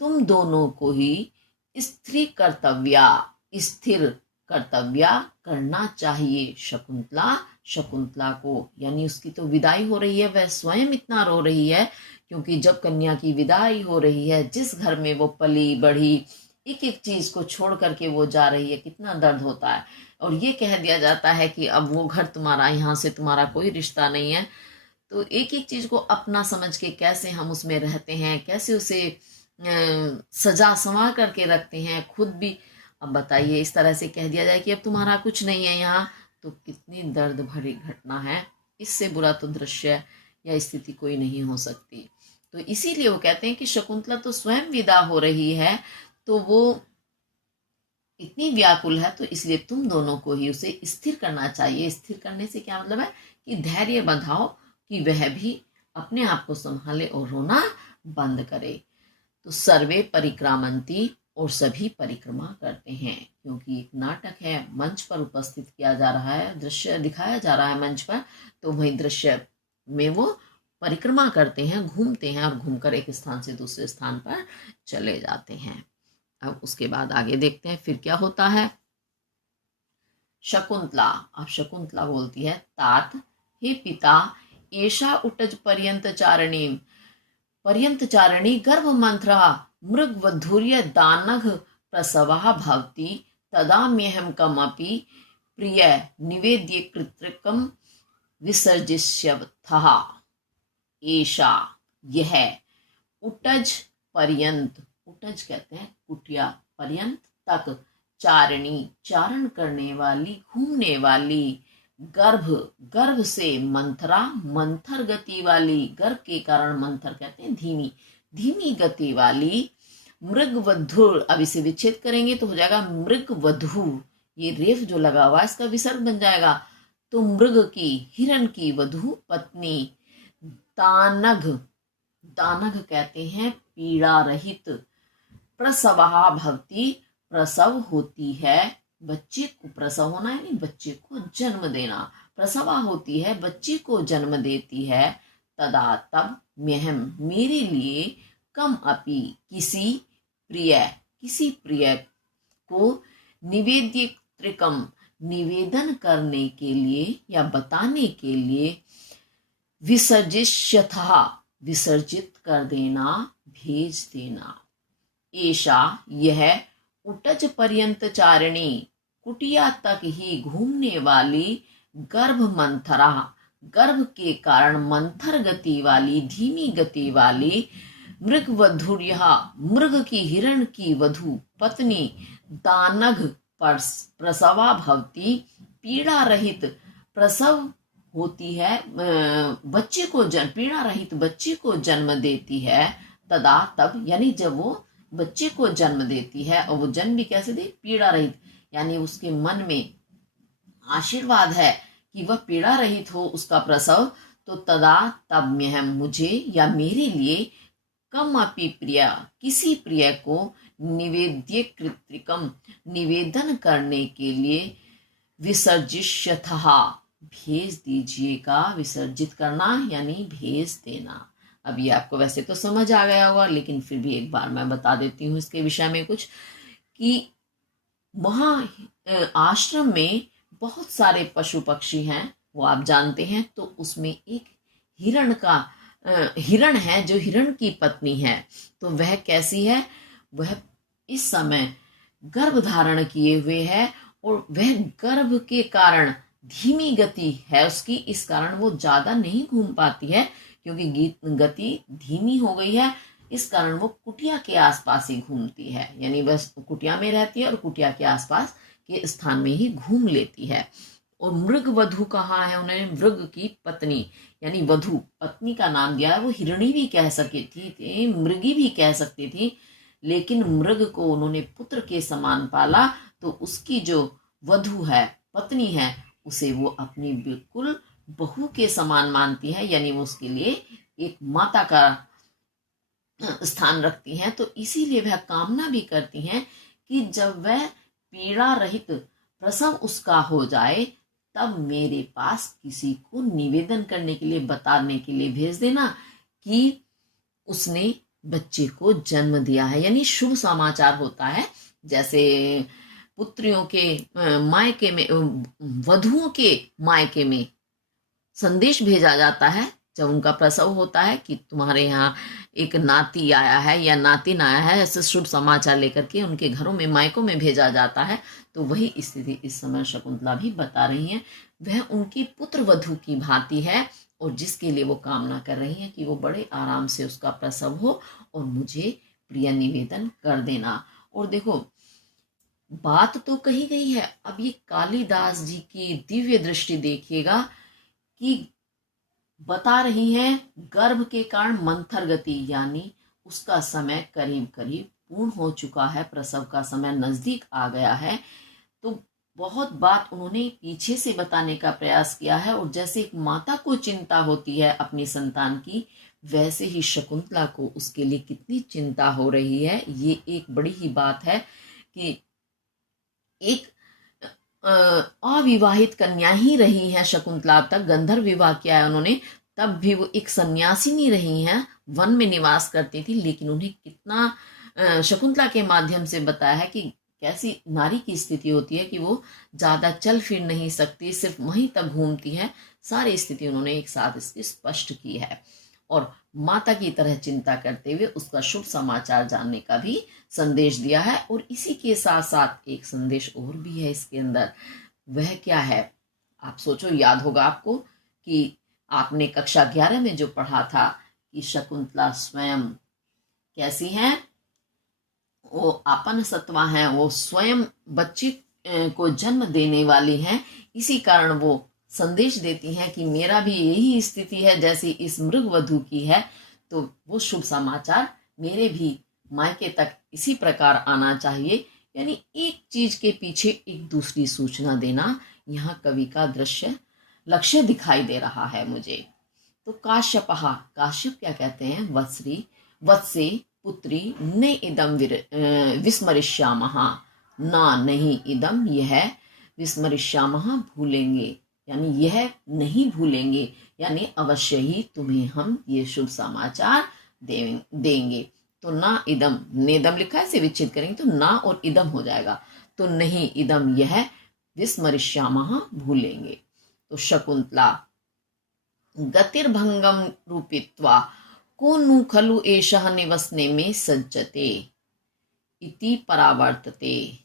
तुम दोनों को ही, स्त्री कर्तव्या, स्थिर कर्तव्या, करना चाहिए, शकुंतला, शकुंतला को, यानी उसकी तो विदाई हो रही है, वह स्वयं इतना रो रही है क्योंकि जब कन्या की विदाई हो रही है, जिस घर में वो पली बढ़ी, एक एक चीज को छोड़ करके वो जा रही है, कितना दर्द होता है। और ये कह दिया जाता है कि अब वो घर तुम्हारा, यहाँ से तुम्हारा कोई रिश्ता नहीं है। तो एक एक चीज को अपना समझ के कैसे हम उसमें रहते हैं, कैसे उसे सजा संवार करके रखते हैं खुद भी। अब बताइए, इस तरह से कह दिया जाए कि अब तुम्हारा कुछ नहीं है यहाँ, तो कितनी दर्द भरी घटना है। इससे बुरा तो दृश्य या स्थिति कोई नहीं हो सकती। तो इसीलिए वो कहते हैं कि शकुंतला तो स्वयं विदा हो रही है, तो वो इतनी व्याकुल है, तो इसलिए तुम दोनों को ही उसे स्थिर करना चाहिए। स्थिर करने से क्या मतलब है कि धैर्य बंधाओ कि वह भी अपने आप को संभाले और रोना बंद करे। तो सर्वे परिक्रामंती, और सभी परिक्रमा करते हैं, क्योंकि एक नाटक है, मंच पर उपस्थित किया जा रहा है, दृश्य दिखाया जा रहा है मंच पर, तो वही दृश्य में वो परिक्रमा करते हैं, घूमते हैं और घूमकर एक स्थान से दूसरे स्थान पर चले जाते हैं। अब उसके बाद आगे देखते हैं फिर क्या होता है। शकुंतला, अब शकुंतला बोलती है, तात, हे पिता, एषा उटज पर्यंत चारिणी गर्भ मंत्रा मृग वधूर्य दानघ प्रसवा भवति, तदाम्यहं कमपि प्रिय निवेद्य कृत्रिकम विसर्जिष्यथः। एषा, यह, उटज पर्यंत, उटज कहते हैं कुटिया, पर्यंत तक, चारिणी चारण करने वाली, घूमने वाली, गर्भ गर्भ से, मंथरा मंथर गति वाली, गर्भ के कारण मंथर कहते हैं धीमी धीमी गति वाली, मृग वधु, अब इसे विच्छेद करेंगे तो हो जाएगा मृग वधु, ये रेफ जो लगा हुआ इसका विसर्ग बन जाएगा, तो मृग की, हिरण की, वधु पत्नी, दानघ, दानघ कहते हैं पीड़ा रहित, प्रसवा भवति, प्रसव होती है, बच्चे को प्रसव होना यानी बच्चे को जन्म देना, प्रसवा होती है, बच्चे को जन्म देती है, तदा तब, म्यहम मेरे लिए, कम अपि किसी, प्रिय, किसी प्रिय को निवेद्यत्रिकम, निवेदन करने के लिए या बताने के लिए, विसर्जिष्यथः, विसर्जित कर देना, भेज देना। ऐशा, यह उटज पर्यंत चारिणी, कुटिया तक ही घूमने वाली, गर्भ मंथरा, गर्भ के कारण मंथर गति वाली, धीमी गति वाली, मृग वधुर्य, मृग की हिरण की वधु पत्नी, दानघ प्रसवा भवती, पीड़ा रहित प्रसव होती है, बच्चे को पीड़ा रहित बच्चे को जन्म देती है, तदा तब, यानी जब वो बच्चे को जन्म देती है, और वो जन्म भी कैसे दे, पीड़ा रहित, यानी उसके मन में आशीर्वाद है कि वह पीड़ा रहित हो उसका प्रसव, तो तदा तब में मुझे या मेरे लिए, कम अपि प्रिया, किसी प्रिय को, निवेद्य कृत्रिकम, निवेदन करने के लिए, विसर्जिष्यथः, भेज दीजिएगा, विसर्जित करना यानी भेज देना। अब ये आपको वैसे तो समझ आ गया होगा, लेकिन फिर भी एक बार मैं बता देती हूँ इसके विषय में कुछ, कि वहाँ आश्रम में बहुत सारे पशु पक्षी हैं, वो आप जानते हैं। तो उसमें एक हिरण है जो हिरण की पत्नी है। तो वह कैसी है, वह इस समय गर्भ धारण किए हुए है, और वह गर्भ के कारण धीमी गति है उसकी, इस कारण वो ज्यादा नहीं घूम पाती है, क्योंकि गति धीमी हो गई है। इस कारण वो कुटिया के आसपास ही घूमती है, यानी बस कुटिया में रहती है और कुटिया के आसपास के स्थान में ही घूम लेती है। और मृग वधु कहा है उन्होंने, मृग की पत्नी, यानी वधु, पत्नी का नाम दिया है। वो हिरणी भी कह सकती थी, मृगी भी कह सकती थी, लेकिन मृग को उन्होंने पुत्र के समान पाला, तो उसकी जो वधु है, पत्नी है, उसे वो अपनी बिल्कुल बहू के समान मानती है, यानी वो उसके लिए एक माता का स्थान रखती हैं। तो इसीलिए वह कामना भी करती हैं कि जब वह पीड़ा रहित प्रसव उसका हो जाए, तब मेरे पास किसी को निवेदन करने के लिए, बताने के लिए भेज देना कि उसने बच्चे को जन्म दिया है, यानी शुभ समाचार होता है। जैसे पुत्रियों के मायके में, वधुओं के मायके में संदेश भेजा जाता है जब उनका प्रसव होता है कि तुम्हारे यहाँ एक नाती आया है या नातिन आया है, ऐसे शुभ समाचार लेकर के उनके घरों में, मायकों में भेजा जाता है। तो वही स्थिति इस समय शकुंतला भी बता रही हैं। वह उनकी पुत्र वधु की भांति है, और जिसके लिए वो कामना कर रही हैं कि वो बड़े आराम से उसका प्रसव हो और मुझे प्रिय निवेदन कर देना। और देखो, बात तो कही गई है, अब ये कालिदास जी की दिव्य दृष्टि देखिएगा कि बता रही हैं गर्भ के कारण मंथर गति, यानी उसका समय करीब करीब पूर्ण हो चुका है, प्रसव का समय नजदीक आ गया है। तो बहुत बात उन्होंने पीछे से बताने का प्रयास किया है, और जैसे एक माता को चिंता होती है अपनी संतान की, वैसे ही शकुंतला को उसके लिए कितनी चिंता हो रही है। ये एक बड़ी ही बात है कि एक अविवाहित कन्या ही रही है शकुंतला, तक गंधर्व विवाह किया है उन्होंने, तब भी वो एक सन्यासिनी रही हैं, वन में निवास करती थी, लेकिन उन्हें कितना शकुंतला के माध्यम से बताया है कि कैसी नारी की स्थिति होती है कि वो ज्यादा चल फिर नहीं सकती, सिर्फ वहीं तक घूमती है। सारी स्थिति उन्होंने एक साथ इसकी स्पष्ट की है, और माता की तरह चिंता करते हुए उसका शुभ समाचार जानने का भी संदेश दिया है। और इसी के साथ साथ एक संदेश और भी है इसके अंदर। वह क्या है, आप सोचो, याद होगा आपको कि आपने कक्षा 11 में जो पढ़ा था कि शकुंतला स्वयं कैसी हैं, वो आपन सत्वा हैं, वो स्वयं बच्चे को जन्म देने वाली हैं। इसी कारण वो संदेश देती हैं कि मेरा भी यही स्थिति है जैसी इस मृग वधु की है, तो वो शुभ समाचार मेरे भी मायके तक इसी प्रकार आना चाहिए। यानी एक चीज के पीछे एक दूसरी सूचना देना, यहाँ कवि का दृश्य लक्ष्य दिखाई दे रहा है मुझे। तो काश्यपहा, काश्यप क्या कहते हैं, वत्सरी वत्से पुत्री ने इदम विस्मरिष्यामः, ना नहीं इदम यह, विस्मरिष्यामः भूलेंगे, यानी यह नहीं भूलेंगे, यानी अवश्य ही तुम्हें हम ये शुभ समाचार देंगे। तो ना इदम, नेदम लिखा है, इसे विच्छेद करेंगे तो ना और इदम हो जाएगा, तो नहीं इदम यह विस्मरिष्यामः भूलेंगे। तो शकुंतला गतिर्भंगम रूपित्वा को नु खलु एषः निवसने में सज्जते इति परावर्तते।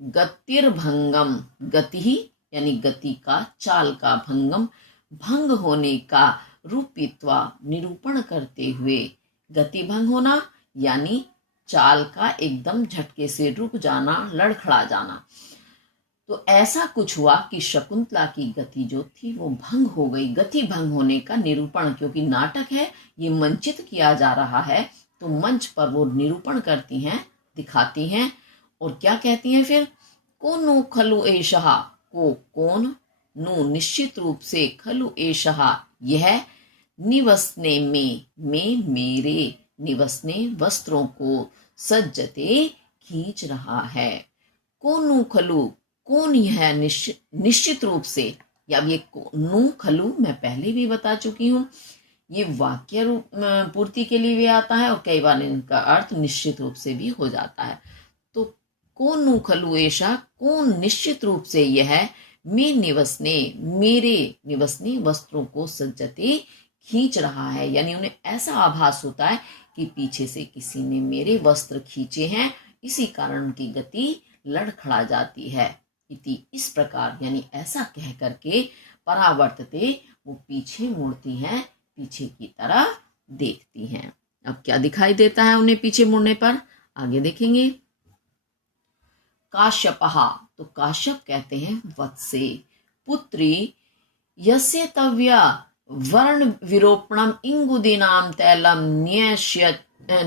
गतिर्भंगम, गति ही यानी गति का, चाल का, भंगम भंग होने का, रूपित्वा निरूपण करते हुए, गति भंग होना यानी चाल का एकदम झटके से रुक जाना, लड़खड़ा जाना। तो ऐसा कुछ हुआ कि शकुंतला की गति जो थी वो भंग हो गई। गति भंग होने का निरूपण, क्योंकि नाटक है, ये मंचित किया जा रहा है, तो मंच पर वो निरूपण करती हैं, दिखाती हैं, और क्या कहती हैं फिर, को नु खलु एषः, को कौन, नु निश्चित रूप से, खलु एषः यह, निवसने में मेरे, निवसने वस्त्रों को, सज्जते खींच रहा है। को नु खलु कौन यह निश्चित रूप से, या ये नु खलु मैं पहले भी बता चुकी हूँ, ये वाक्य रूप पूर्ति के लिए भी आता है और कई बार इनका अर्थ निश्चित रूप से भी हो जाता है। तो कौन नु खलु ऐसा, कौन निश्चित रूप से यह, मैं निवसने, मेरे निवसने वस्त्रों को, सज्जते खींच रहा है, यानी उन्हें ऐसा आभास होता है कि पीछे से किसी ने मेरे वस्त्र खींचे हैं, इसी कारण उनकी गति लड़खड़ा जाती है। इति इस प्रकार, यानी ऐसा कह करके, परावर्तते वो पीछे मुड़ती हैं, पीछे की तरफ देखती हैं। अब क्या दिखाई देता है उन्हें पीछे मुड़ने पर, आगे देखेंगे। काश्यपहा, तो काश्यप कहते हैं वत्से पुत्री यस्य तव्या वर्ण विरोपणम इंगुदीनाम तैलम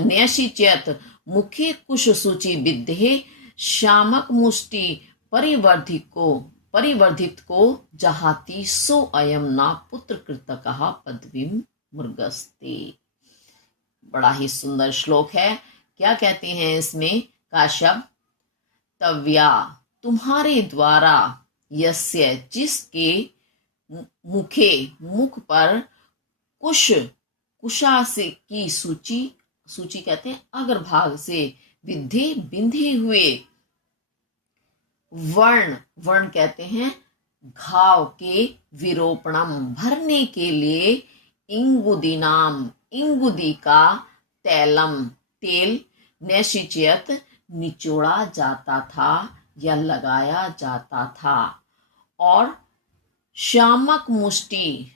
न्यसिच्यत मुखे कुश सूचि विद्धे श्यामक मुष्टि परिवर्धित को जहाती सो अयम ना पुत्र कृतकः पदवीम मृगस्ते। बड़ा ही सुंदर श्लोक है। क्या कहते हैं इसमें, काश्यप, तव्या तुम्हारे द्वारा, यस्य जिसके, मुखे मुख पर, कुशा से की सूची कहते हैं अग्रभाग से, विद्धे बिंधे हुए, वर्ण कहते हैं घाव के, विरोपणम भरने के लिए, इंगुदीनाम इंगुदी का, तैलम तेल, नैशिचयत निचोड़ा जाता था या लगाया जाता था, और शामक मुष्टि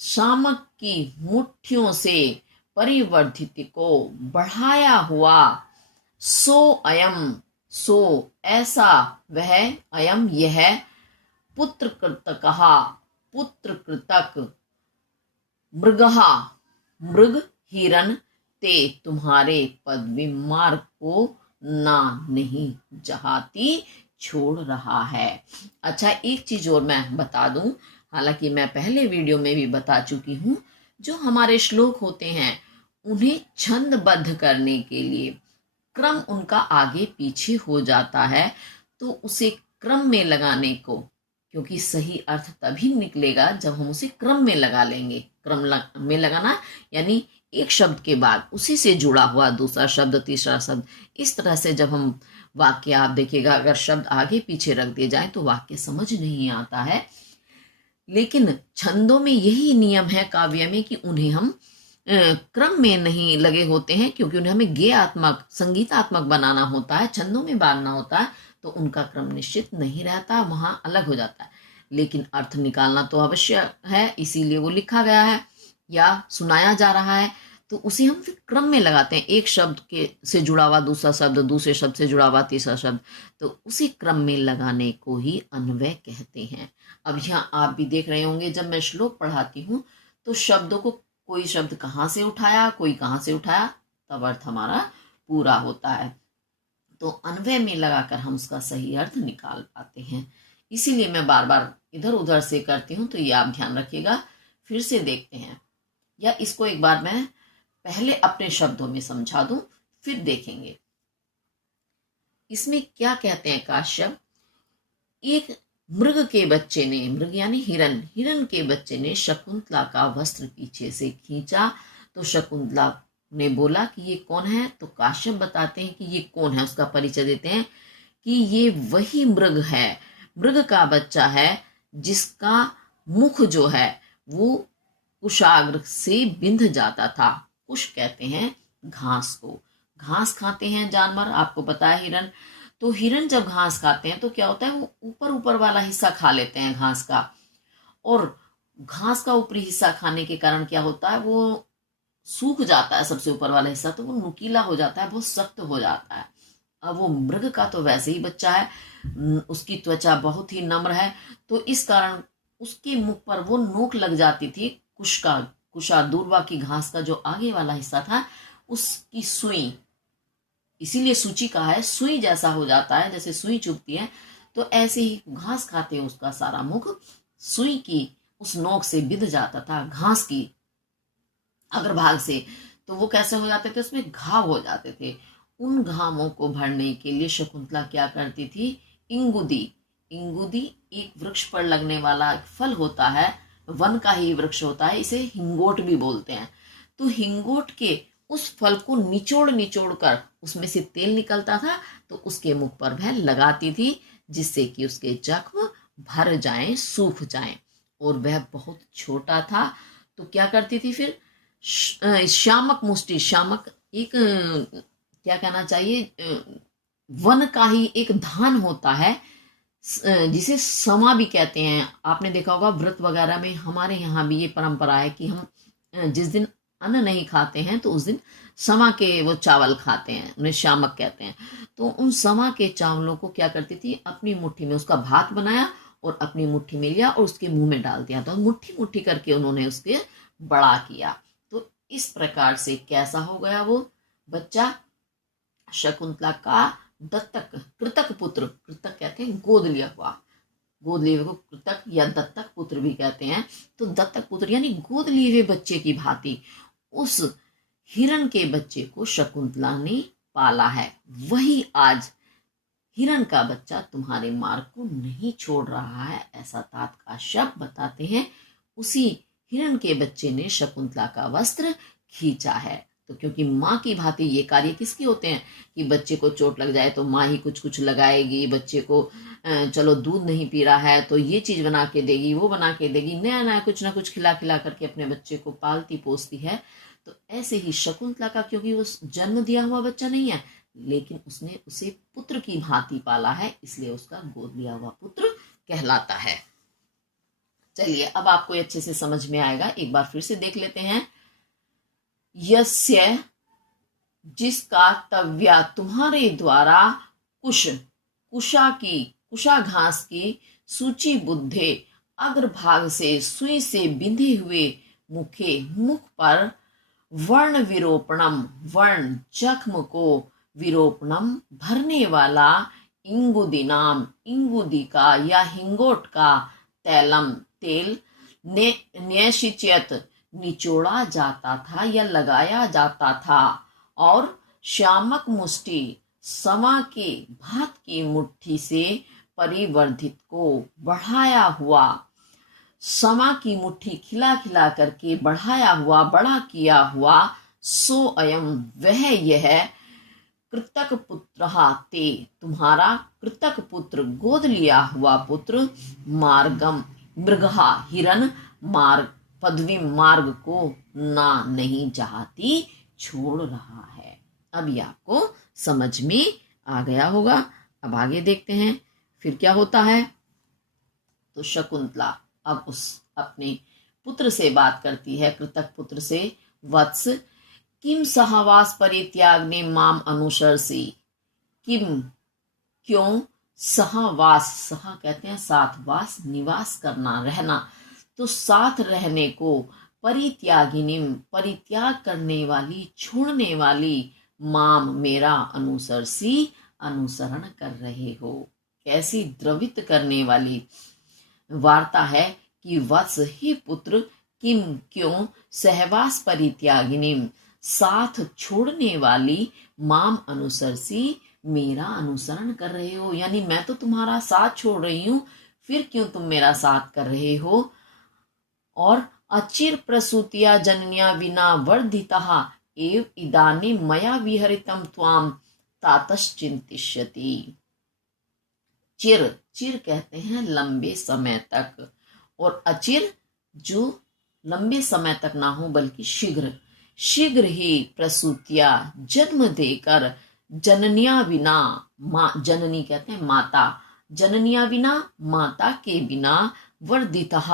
शामक की मुट्ठियों से, परिवर्धित को बढ़ाया हुआ, सो अयम सो ऐसा वह, अयम यह, पुत्र कृतक, मृगहा मृग हिरण, ते तुम्हारे पदवी मार्ग को ना नहीं जहाती छोड़ रहा है। अच्छा, एक चीज और मैं बता दूं, हालांकि मैं पहले वीडियो में भी बता चुकी हूं, जो हमारे श्लोक होते हैं उन्हें छंदबद्ध करने के लिए क्रम उनका आगे पीछे हो जाता है, तो उसे क्रम में लगाने को, क्योंकि सही अर्थ तभी निकलेगा जब हम उसे क्रम में लगा लेंगे। में लगाना यानी एक शब्द के बाद उसी से जुड़ा हुआ दूसरा शब्द, तीसरा शब्द, इस तरह से जब हम वाक्य, आप देखिएगा अगर शब्द आगे पीछे रख दिए जाए तो वाक्य समझ नहीं आता है। लेकिन छंदों में यही नियम है काव्य में कि उन्हें हम क्रम में नहीं लगे होते हैं, क्योंकि उन्हें हमें गेयात्मक, संगीतात्मक बनाना होता है, छंदों में बांधना होता है, तो उनका क्रम निश्चित नहीं रहता, वहां अलग हो जाता है। लेकिन अर्थ निकालना तो अवश्य है, इसीलिए वो लिखा गया है या सुनाया जा रहा है, तो उसे हम फिर क्रम में लगाते हैं। एक शब्द के से जुड़ा हुआ दूसरा शब्द, दूसरे शब्द से जुड़ा हुआ तीसरा शब्द, तो उसी क्रम में लगाने को ही अन्वय कहते हैं। अब यहाँ आप भी देख रहे होंगे, जब मैं श्लोक पढ़ाती हूँ तो शब्दों को, कोई शब्द कहाँ से उठाया, कोई कहाँ से उठाया, तब अर्थ हमारा पूरा होता है। तो अन्वय में लगाकर हम उसका सही अर्थ निकाल पाते हैं। इसीलिए मैं बार बार इधर उधर से करती हूँ, तो ये आप ध्यान रखिएगा। फिर से देखते हैं, या इसको एक बार मैं पहले अपने शब्दों में समझा दूं, फिर देखेंगे इसमें क्या कहते हैं काश्यप। एक मृग के बच्चे ने, मृग यानी हिरण के बच्चे ने शकुंतला का वस्त्र पीछे से खींचा, तो शकुंतला उन्हें बोला कि ये कौन है, तो काश्यप बताते हैं कि ये कौन है, उसका परिचय देते हैं कि ये वही मृग है, मृग का बच्चा है जिसका मुख जो है वो कुशाग्र से बिंध जाता था। कुश कहते हैं घास को, घास खाते हैं जानवर, आपको पता है हिरन। तो हिरन जब घास खाते हैं तो क्या होता है, वो ऊपर ऊपर वाला हिस्सा खा लेते हैं घास का, और घास का ऊपरी हिस्सा खाने के कारण क्या होता है, वो सूख जाता है सबसे ऊपर वाला हिस्सा, तो वो नुकीला हो जाता है, बहुत सख्त हो जाता है। अब वो मृग का तो वैसे ही बच्चा है, उसकी त्वचा बहुत ही नम्र है, तो इस कारण उसके मुख पर वो नोक लग जाती थी, कुशा दूर्वा की घास का जो आगे वाला हिस्सा था उसकी सुई, इसीलिए सूची का है, सुई जैसा हो जाता है, जैसे सुई चुभती है, तो ऐसे ही घास खाते उसका सारा मुख सुई की उस नोक से बिध जाता था, घास की अग्रभाग से। तो वो कैसे हो जाते थे, उसमें घाव हो जाते थे। उन घावों को भरने के लिए शकुंतला क्या करती थी, इंगुदी, इंगुदी एक वृक्ष पर लगने वाला फल होता है, वन का ही वृक्ष होता है, इसे हिंगोट भी बोलते हैं। तो हिंगोट के उस फल को निचोड़ निचोड़ कर उसमें से तेल निकलता था, तो उसके मुख पर वह लगाती थी, जिससे कि उसके जख्म भर जाएं, सूख जाएं। और वह बहुत छोटा था, तो क्या करती थी फिर, शामक मुष्टि, शामक एक क्या कहना चाहिए, वन का ही एक धान होता है, जिसे समा भी कहते हैं। आपने देखा होगा व्रत वगैरह में, हमारे यहाँ भी ये परंपरा है कि हम जिस दिन अन्न नहीं खाते हैं तो उस दिन समा के वो चावल खाते हैं, उन्हें शामक कहते हैं। तो उन समा के चावलों को क्या करती थी, अपनी मुट्ठी में उसका भात बनाया और अपनी मुट्ठी में लिया और उसके मुंह में डाल दिया, तो मुट्ठी मुट्ठी करके उन्होंने उसके बड़ा किया। तो इस प्रकार से कैसा हो गया वो बच्चा, शकुंतला का दत्तक, कृतक पुत्र, कृतक कहते हैं गोद लिया हुआ, गोद लिए हुए को कृतक या दत्तक पुत्र भी कहते हैं। तो दत्तक पुत्र यानी गोद लिए हुए बच्चे की भांति उस हिरण के बच्चे को शकुंतला ने पाला है। वही आज हिरण का बच्चा तुम्हारे मार्ग को नहीं छोड़ रहा है, ऐसा तात काश्यप बताते हैं। उसी हिरण के बच्चे ने शकुंतला का वस्त्र खींचा है। तो क्योंकि माँ की भांति ये कार्य किसके होते हैं कि बच्चे को चोट लग जाए तो माँ ही कुछ कुछ लगाएगी, बच्चे को चलो दूध नहीं पी रहा है तो ये चीज बना के देगी, वो बना के देगी, नया नया कुछ ना कुछ खिला खिला करके अपने बच्चे को पालती पोसती है। तो ऐसे ही शकुंतला का, क्योंकि वो जन्म दिया हुआ बच्चा नहीं है, लेकिन उसने उसे पुत्र की भांति पाला है, इसलिए उसका गोद लिया हुआ पुत्र कहलाता है। चलिए अब आपको अच्छे से समझ में आएगा, एक बार फिर से देख लेते हैं। यस्य, जिसका तव्या तुम्हारे द्वारा कुशा घास की सूची बुद्धे अग्रभाग से सुई से बिंधे हुए मुख पर वर्ण विरोपणम, वर्ण जख्म को विरोपणम भरने वाला इंगुदीनाम, इंगुदी का या हिंगोट का तैलम, तेल न्यशिच्यत निचोड़ा जाता था या लगाया जाता था, और शामक मुष्टि समा के भात की मुट्ठी से परिवर्धित को बढ़ाया हुआ, समा की मुट्ठी खिला खिला करके बढ़ाया हुआ, बड़ा किया हुआ, सो अयम वह यह कृतक पुत्र ते तुम्हारा कृतक पुत्र, गोद लिया हुआ पुत्र, मार्गम मृगहा हिरन, मार्ग पदवी मार्ग को ना नहीं चाहती छोड़ रहा है। अब ये आपको समझ में आ गया होगा। अब आगे देखते हैं फिर क्या होता है। तो शकुंतला अब उस अपने पुत्र से बात करती है, कृतक पुत्र से, वत्स किम सहवास परित्यागने माम अनुसरसी, किम क्यों, सहवास, सह कहते हैं साथ, वास निवास करना, रहना, तो साथ रहने को, परित्यागिनीम परित्याग करने वाली, छोड़ने वाली, माम मेरा, अनुसरसी अनुसरण कर रहे हो। कैसी द्रवित करने वाली वार्ता है कि वत्स ही पुत्र, किम क्यों, सहवास परित्यागिनीम साथ छोड़ने वाली, माम अनुसरसी मेरा अनुसरण कर रहे हो, यानी मैं तो तुम्हारा साथ छोड़ रही हूं, फिर क्यों तुम मेरा साथ कर रहे हो। और अचिर प्रसूतिया जननिया विना वर्धिता एव इदानीं मया विहरितं त्वां तातश्चिंतिष्यति। चिर, चिर कहते हैं लंबे समय तक, और अचिर जो लंबे समय तक ना हो बल्कि शीघ्र, शीघ्र ही प्रसूतिया जन्म देकर, जननिया बिना, माँ जननी कहते हैं माता, जननिया बिना माता के बिना, वर्धितः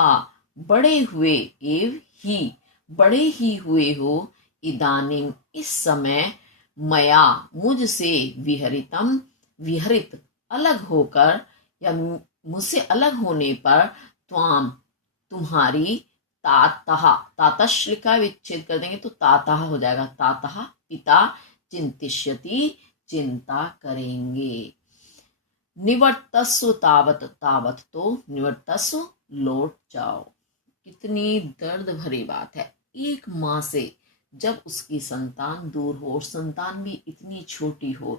बड़े हुए, एव ही बड़े ही हुए हो, इदानीम इस समय, मया मुझसे, विहरितम विहरित अलग होकर, या मुझसे अलग होने पर, त्वाम तुम्हारी, तातः तातश लिखा विच्छेद कर देंगे तो तातः हो जाएगा, तातः पिता, चिंतिष्यति चिंता करेंगे। निवर्तस्व तावत, तावत तो निवर्तस्व लौट जाओ। कितनी दर्द भरी बात है। एक माँ से जब उसकी संतान दूर हो, और संतान भी इतनी छोटी हो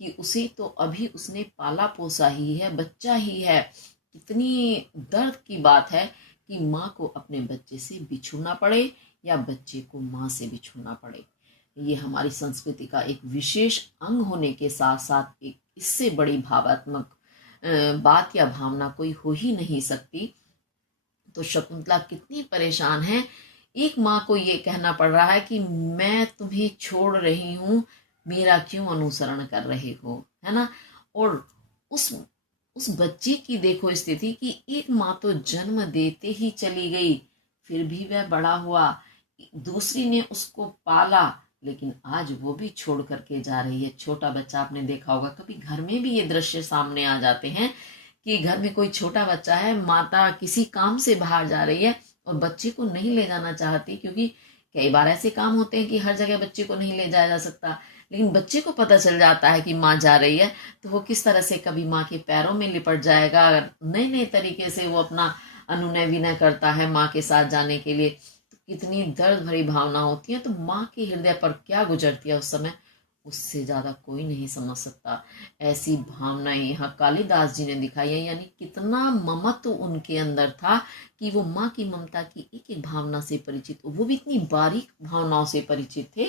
कि उसे तो अभी उसने पाला पोसा ही है, बच्चा ही है, कितनी दर्द की बात है कि माँ को अपने बच्चे से बिछुड़ना पड़े या बच्चे को माँ से बिछुड़ना पड़े। ये हमारी संस्कृति का एक विशेष अंग होने के साथ साथ एक इससे बड़ी भावात्मक बात या भावना कोई हो ही नहीं सकती। तो शकुंतला कितनी परेशान है। एक माँ को ये कहना पड़ रहा है कि मैं तुम्हें छोड़ रही हूँ, मेरा क्यों अनुसरण कर रहे हो, है ना। और उस बच्चे की देखो स्थिति कि एक माँ तो जन्म देते ही चली गई, फिर भी वह बड़ा हुआ, दूसरी ने उसको पाला, लेकिन आज वो भी छोड़ करके जा रही है। छोटा बच्चा, आपने देखा होगा कभी घर में भी ये दृश्य सामने आ जाते हैं कि घर में कोई छोटा बच्चा है, माता किसी काम से बाहर जा रही है और बच्चे को नहीं ले जाना चाहती, क्योंकि कई बार ऐसे काम होते हैं कि हर जगह बच्चे को नहीं ले जाया जा सकता, लेकिन बच्चे को पता चल जाता है कि माँ जा रही है, तो वो किस तरह से कभी माँ के पैरों में लिपट जाएगा, नए नए तरीके से वो अपना अनुनय विनय करता है माँ के साथ जाने के लिए। तो कितनी दर्द भरी भावना होती है। तो माँ के हृदय पर क्या गुजरती है उस समय, उससे ज्यादा कोई नहीं समझ सकता। ऐसी भावनाएं यहाँ कालिदास जी ने दिखाई है, यानी कितना ममत्व उनके अंदर था कि वो माँ की ममता की एक एक भावना से परिचित, वो भी इतनी बारीक भावनाओं से परिचित थे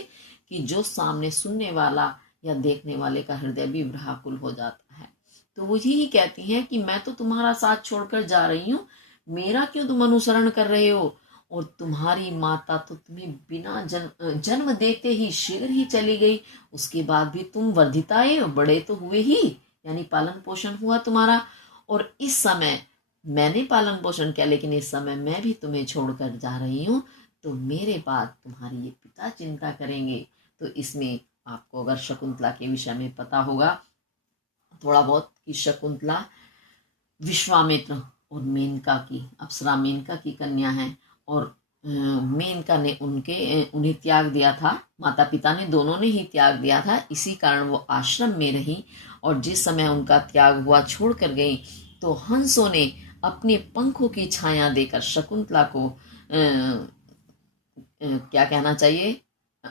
कि जो सामने सुनने वाला या देखने वाले का हृदय भी व्याकुल हो जाता है। तो वो यही कहती हैं कि मैं तो तुम्हारा साथ छोड़कर जा रही हूँ, मेरा क्यों तुम अनुसरण कर रहे हो, और तुम्हारी माता तो तुम्हें बिना जन्म देते ही शीघ्र ही चली गई, उसके बाद भी तुम वर्धिताए, बड़े तो हुए ही, यानी पालन पोषण हुआ तुम्हारा, और इस समय मैंने पालन पोषण किया, लेकिन इस समय मैं भी तुम्हें छोड़कर जा रही हूँ, तो मेरे बाद तुम्हारी ये पिता चिंता करेंगे। तो इसमें आपको अगर शकुंतला के विषय में पता होगा थोड़ा बहुत कि शकुंतला विश्वामित्र और मेनका की, अप्सरा मेनका की कन्या है, और मेनका ने उन्हें त्याग दिया था, माता पिता ने दोनों ने ही त्याग दिया था, इसी कारण वो आश्रम में रही। और जिस समय उनका त्याग हुआ, छोड़ कर गई, तो हंसों ने अपने पंखों की छाया देकर शकुंतला को क्या कहना चाहिए,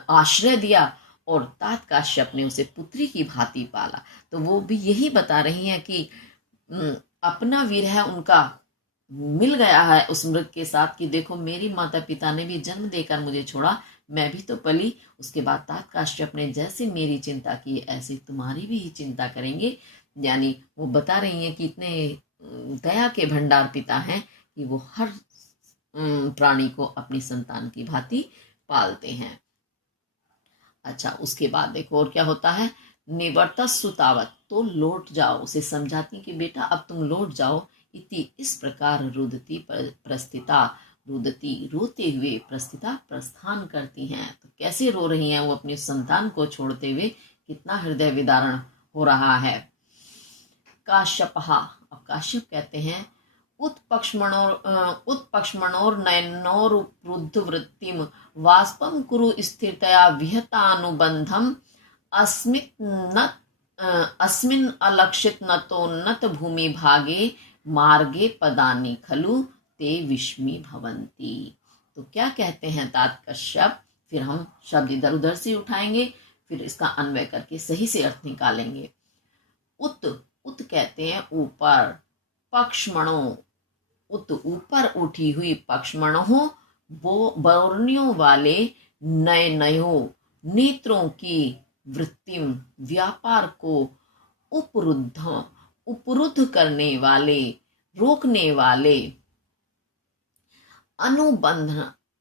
आश्रय दिया, और तात काश्यप ने उसे पुत्री की भांति पाला। तो वो भी यही बता रही हैं कि अपना विरह उनका मिल गया है उस मृग के साथ, कि देखो मेरी माता पिता ने भी जन्म देकर मुझे छोड़ा, मैं भी तो पली, उसके बाद तात काश्यप ने जैसे मेरी चिंता की ऐसे तुम्हारी भी ही चिंता करेंगे। यानी वो बता रही हैं कि इतने दया के भंडार पिता हैं कि वो हर प्राणी को अपनी संतान की भांति पालते हैं। अच्छा, उसके बाद देखो और क्या होता है, निवर्तस्सु तावत, तो लौट जाओ, उसे समझाती कि बेटा अब तुम लौट जाओ, इति इस प्रकार रुदती प्रस्थिता, रुदती रोते हुए, प्रस्थिता प्रस्थान करती हैं। तो कैसे रो रही हैं वो अपनी संतान को छोड़ते हुए, कितना हृदय विदारण हो रहा है। काश्यपहा, अब काश्यप कहते हैं, उत्पक्ष्मणोर नयनोरुद्ध वृत्तिम वाष्पम कुरु स्थिरतया विहतानुबंधम अस्मिन् अलक्षित नतोन्नत भूमि भागे मार्गे पदानि खलु ते विस्मी भवंती। तो क्या कहते हैं तात कश्यप, फिर हम शब्द इधर उधर से उठाएंगे, फिर इसका अन्वय करके सही से अर्थ निकालेंगे। उत, उत कहते हैं ऊपर, पक्ष्मणों, उत ऊपर उठी हुई, पक्ष्मणों वो बौरनियों वाले, नयनयों नेत्रों की वृत्तिम व्यापार को उपरुद्ध करने वाले, रोकने वाले, अनुबंध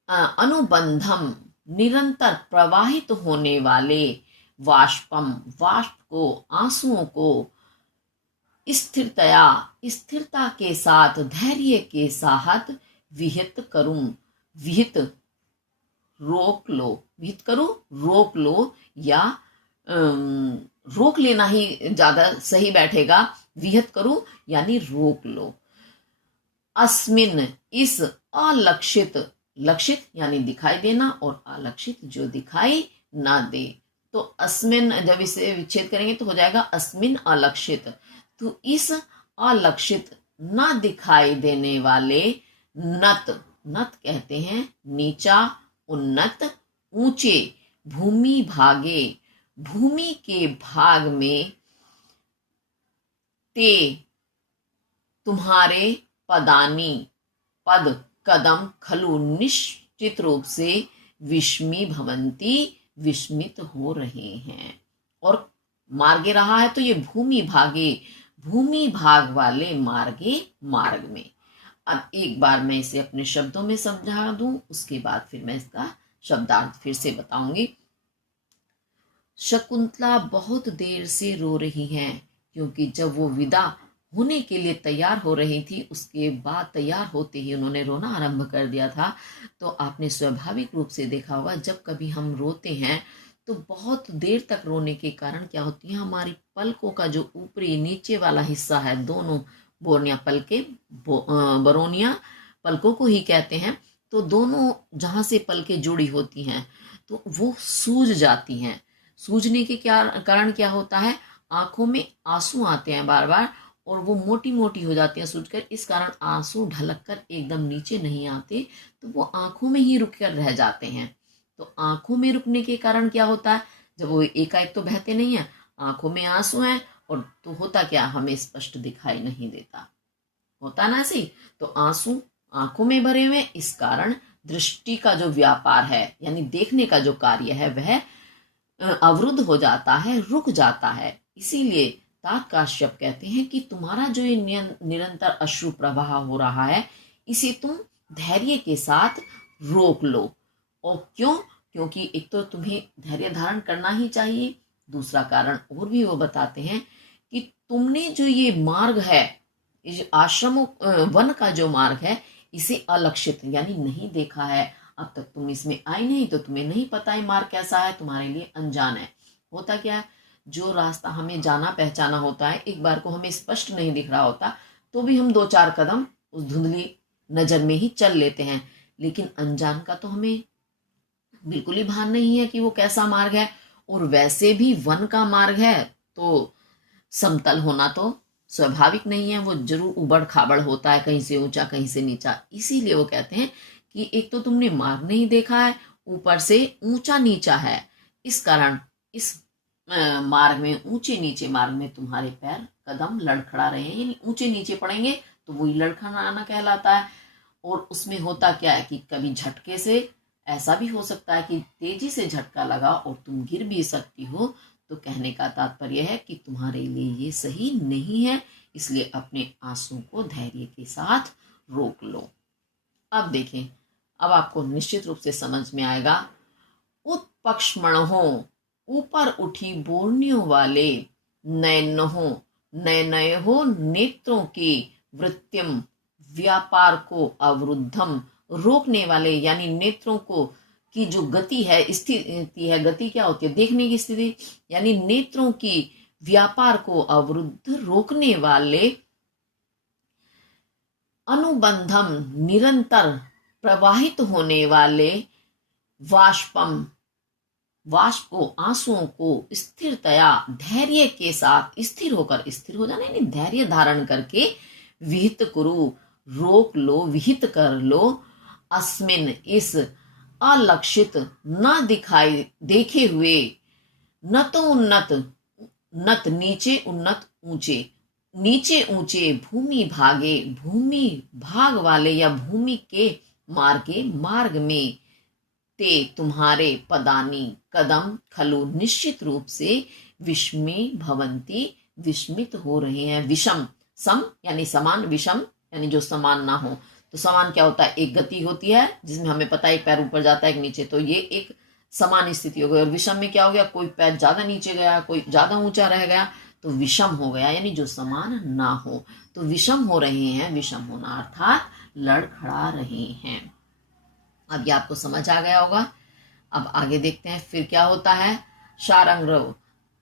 अनुबंधम निरंतर प्रवाहित होने वाले, वाष्पम वाष्प को, आंसुओं को, स्थिरता के साथ, धैर्य के साथ विहित करूं, विहित रोक लो, विहित करो रोक लो, या रोक लेना ही ज्यादा सही बैठेगा। विहित करो यानी रोक लो। अस्मिन इस अलक्षित, लक्षित यानी दिखाई देना, और अलक्षित जो दिखाई ना दे, तो अस्मिन जब इसे विच्छेद करेंगे तो हो जाएगा अस्मिन अलक्षित। तो इस अलक्षित ना दिखाई देने वाले नत, नत कहते हैं नीचा, उन्नत, ऊंचे, भूमि भागे, भूमि के भाग में, ते तुम्हारे पदानी, पद कदम, खलु निश्चित रूप से, विस्मी भवंती विस्मित हो रहे हैं। और मार्गे रहा है तो ये भूमि भागे, भूमि भाग वाले मार्गे, मार्ग में। अब एक बार मैं इसे अपने शब्दों में समझा दूं, उसके बाद फिर मैं इसका शब्दार्थ फिर से बताऊंगी। शकुंतला बहुत देर से रो रही हैं, क्योंकि जब वो विदा होने के लिए तैयार हो रही थी, उसके बाद तैयार होते ही उन्होंने रोना आरंभ कर दिया था। तो आपने स्वाभाविक रूप से देखा होगा, जब कभी हम रोते हैं तो बहुत देर तक रोने के कारण क्या होती है, हमारी पलकों का जो ऊपरी नीचे वाला हिस्सा है, दोनों बोरनिया पलके, बरोनिया पलकों को ही कहते हैं, तो दोनों जहां से पलके जुड़ी होती हैं तो वो सूज जाती हैं। सूजने के क्या कारण क्या होता है, आंखों में आंसू आते हैं बार बार, और वो मोटी मोटी हो जाती हैं सूजकर। इस कारण आंसू ढलक कर एकदम नीचे नहीं आते, तो वो आंखों में ही रुक कर रह जाते हैं। तो आंखों में रुकने के कारण क्या होता है, जब वो एकाएक तो बहते नहीं है, आंखों में आंसू हैं, और तो होता क्या, हमें स्पष्ट दिखाई नहीं देता, होता ना ऐसे। तो आंसू आंखों में भरे हुए, इस कारण दृष्टि का जो व्यापार है, यानी देखने का जो कार्य है, वह अवरुद्ध हो जाता है, रुक जाता है। इसीलिए तात काश्यप कहते हैं कि तुम्हारा जो ये निरंतर अश्रु प्रवाह हो रहा है, इसे तुम धैर्य के साथ रोक लो। और क्यों, क्योंकि एक तो तुम्हें धैर्य धारण करना ही चाहिए, दूसरा कारण और भी वो बताते हैं कि तुमने जो ये मार्ग है, आश्रम वन का जो मार्ग है, इसे अलक्षित यानी नहीं देखा है, अब तक तुम इसमें आई नहीं, तो तुम्हें नहीं पता है मार्ग कैसा है, तुम्हारे लिए अनजान है। होता क्या है, जो रास्ता हमें जाना पहचाना होता है, एक बार को हमें स्पष्ट नहीं दिख रहा होता, तो भी हम 2-4 कदम उस धुंधली नजर में ही चल लेते हैं। लेकिन अनजान का तो हमें बिल्कुल ही भान नहीं है कि वो कैसा मार्ग है। और वैसे भी वन का मार्ग है तो समतल होना तो स्वाभाविक नहीं है, वो जरूर उबड़ खाबड़ होता है, कहीं से ऊंचा कहीं से नीचा। इसीलिए वो कहते हैं कि एक तो तुमने मार्ग नहीं देखा है, ऊपर से ऊंचा नीचा है, इस कारण इस मार्ग में, ऊंचे नीचे मार्ग में तुम्हारे पैर कदम लड़खड़ा रहे हैं, यानी ऊंचे नीचे पड़ेंगे तो वही लड़खड़ाना कहलाता है। और उसमें होता क्या है कि कभी झटके से, ऐसा भी हो सकता है कि तेजी से झटका लगा और तुम गिर भी सकती हो। तो कहने का तात्पर्य है कि तुम्हारे लिए ये सही नहीं है, इसलिए अपने आंसू को धैर्य के साथ रोक लो। अब देखें, अब आपको निश्चित रूप से समझ में आएगा। उत्पक्ष्मणों, ऊपर उठी बोर्नियों वाले, नयनों, नयनयों नेत्रों की, वृत्तिम व्यापार को, अवरुद्धम रोकने वाले, यानी नेत्रों को की जो गति है, स्थिति है, गति क्या होती है, देखने की स्थिति, यानी नेत्रों की व्यापार को अवरुद्ध रोकने वाले, अनुबंधम निरंतर प्रवाहित होने वाले, वाष्पम वाष्प को, आंसुओं को, स्थिरतया धैर्य के साथ, स्थिर होकर, स्थिर हो जाना यानी धैर्य धारण करके, विहित कुरु रोक लो, विहित कर लो, अस्मिन इस अलक्षित न दिखाई देखे हुए, न तो उन्नत, नत नीचे, उन्नत ऊंचे, नीचे ऊंचे, भूमि भागे भूमि भाग वाले या भूमि के मार्गे मार्ग में, ते तुम्हारे पदानी कदम खलु निश्चित रूप से विस्मे भवंती विस्मित हो रहे हैं। विषम सम यानी समान, विषम यानी जो समान ना हो। तो समान क्या होता है, एक गति होती है जिसमें हमें पता है एक पैर ऊपर जाता है एक नीचे, तो ये एक समान स्थिति हो गई। और विषम में क्या हो गया, कोई पैर ज्यादा नीचे गया कोई ज्यादा ऊंचा रह गया, तो विषम हो गया यानी जो समान ना हो। तो विषम हो रहे हैं, विषम होना अर्थात लड़खड़ा रहे हैं। अब ये आपको समझ आ गया होगा। अब आगे देखते हैं फिर क्या होता है। शारंग्रव,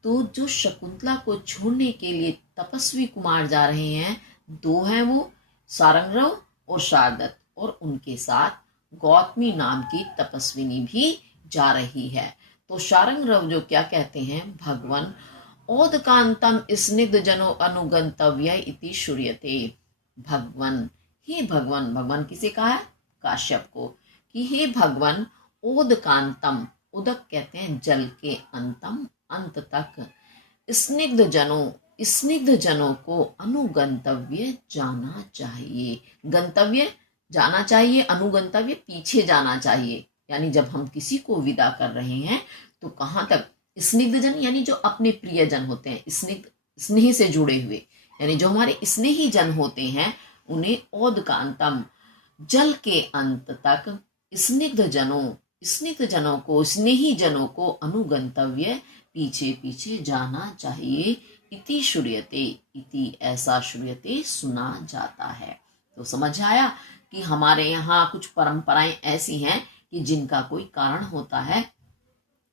तो जो शकुंतला को छोड़ने के लिए तपस्वी कुमार जा रहे हैं, दो हैं वो, शारंग्रव और शारदत्त, और उनके साथ गौतमी नाम की तपस्विनी भी जा रही है। तो शारंग्रव जो क्या कहते हैं, भगवन ओदकांतम स्निग्ध जनो अनुगंतव्य इति श्रूयते। भगवन, हे भगवन, भगवान किसे कहा है, काश्यप को, कि हे भगवन ओदकांतम, उदक कहते हैं जल के अंतम, अंत तक, स्निग्ध जनों को अनुगंतव्य जाना चाहिए। गंतव्य जाना चाहिए, अनुगंतव्य पीछे जाना चाहिए। यानी जब हम किसी को विदा कर रहे हैं तो कहाँ तक, स्निग्ध जन यानी जो अपने प्रियजन होते हैं, स्निग्ध स्नेह से जुड़े हुए, यानी जो हमारे स्नेही जन होते हैं उन्हें ओदकांतम जल के अंत तक, स्निग्ध जनों को, स्नेही जनों को अनुगंतव्य पीछे पीछे जाना चाहिए। इति श्रूयते, इति ऐसा श्रूयते सुना जाता है। तो समझ आया कि हमारे यहाँ कुछ परंपराएं ऐसी हैं कि जिनका कोई कारण होता है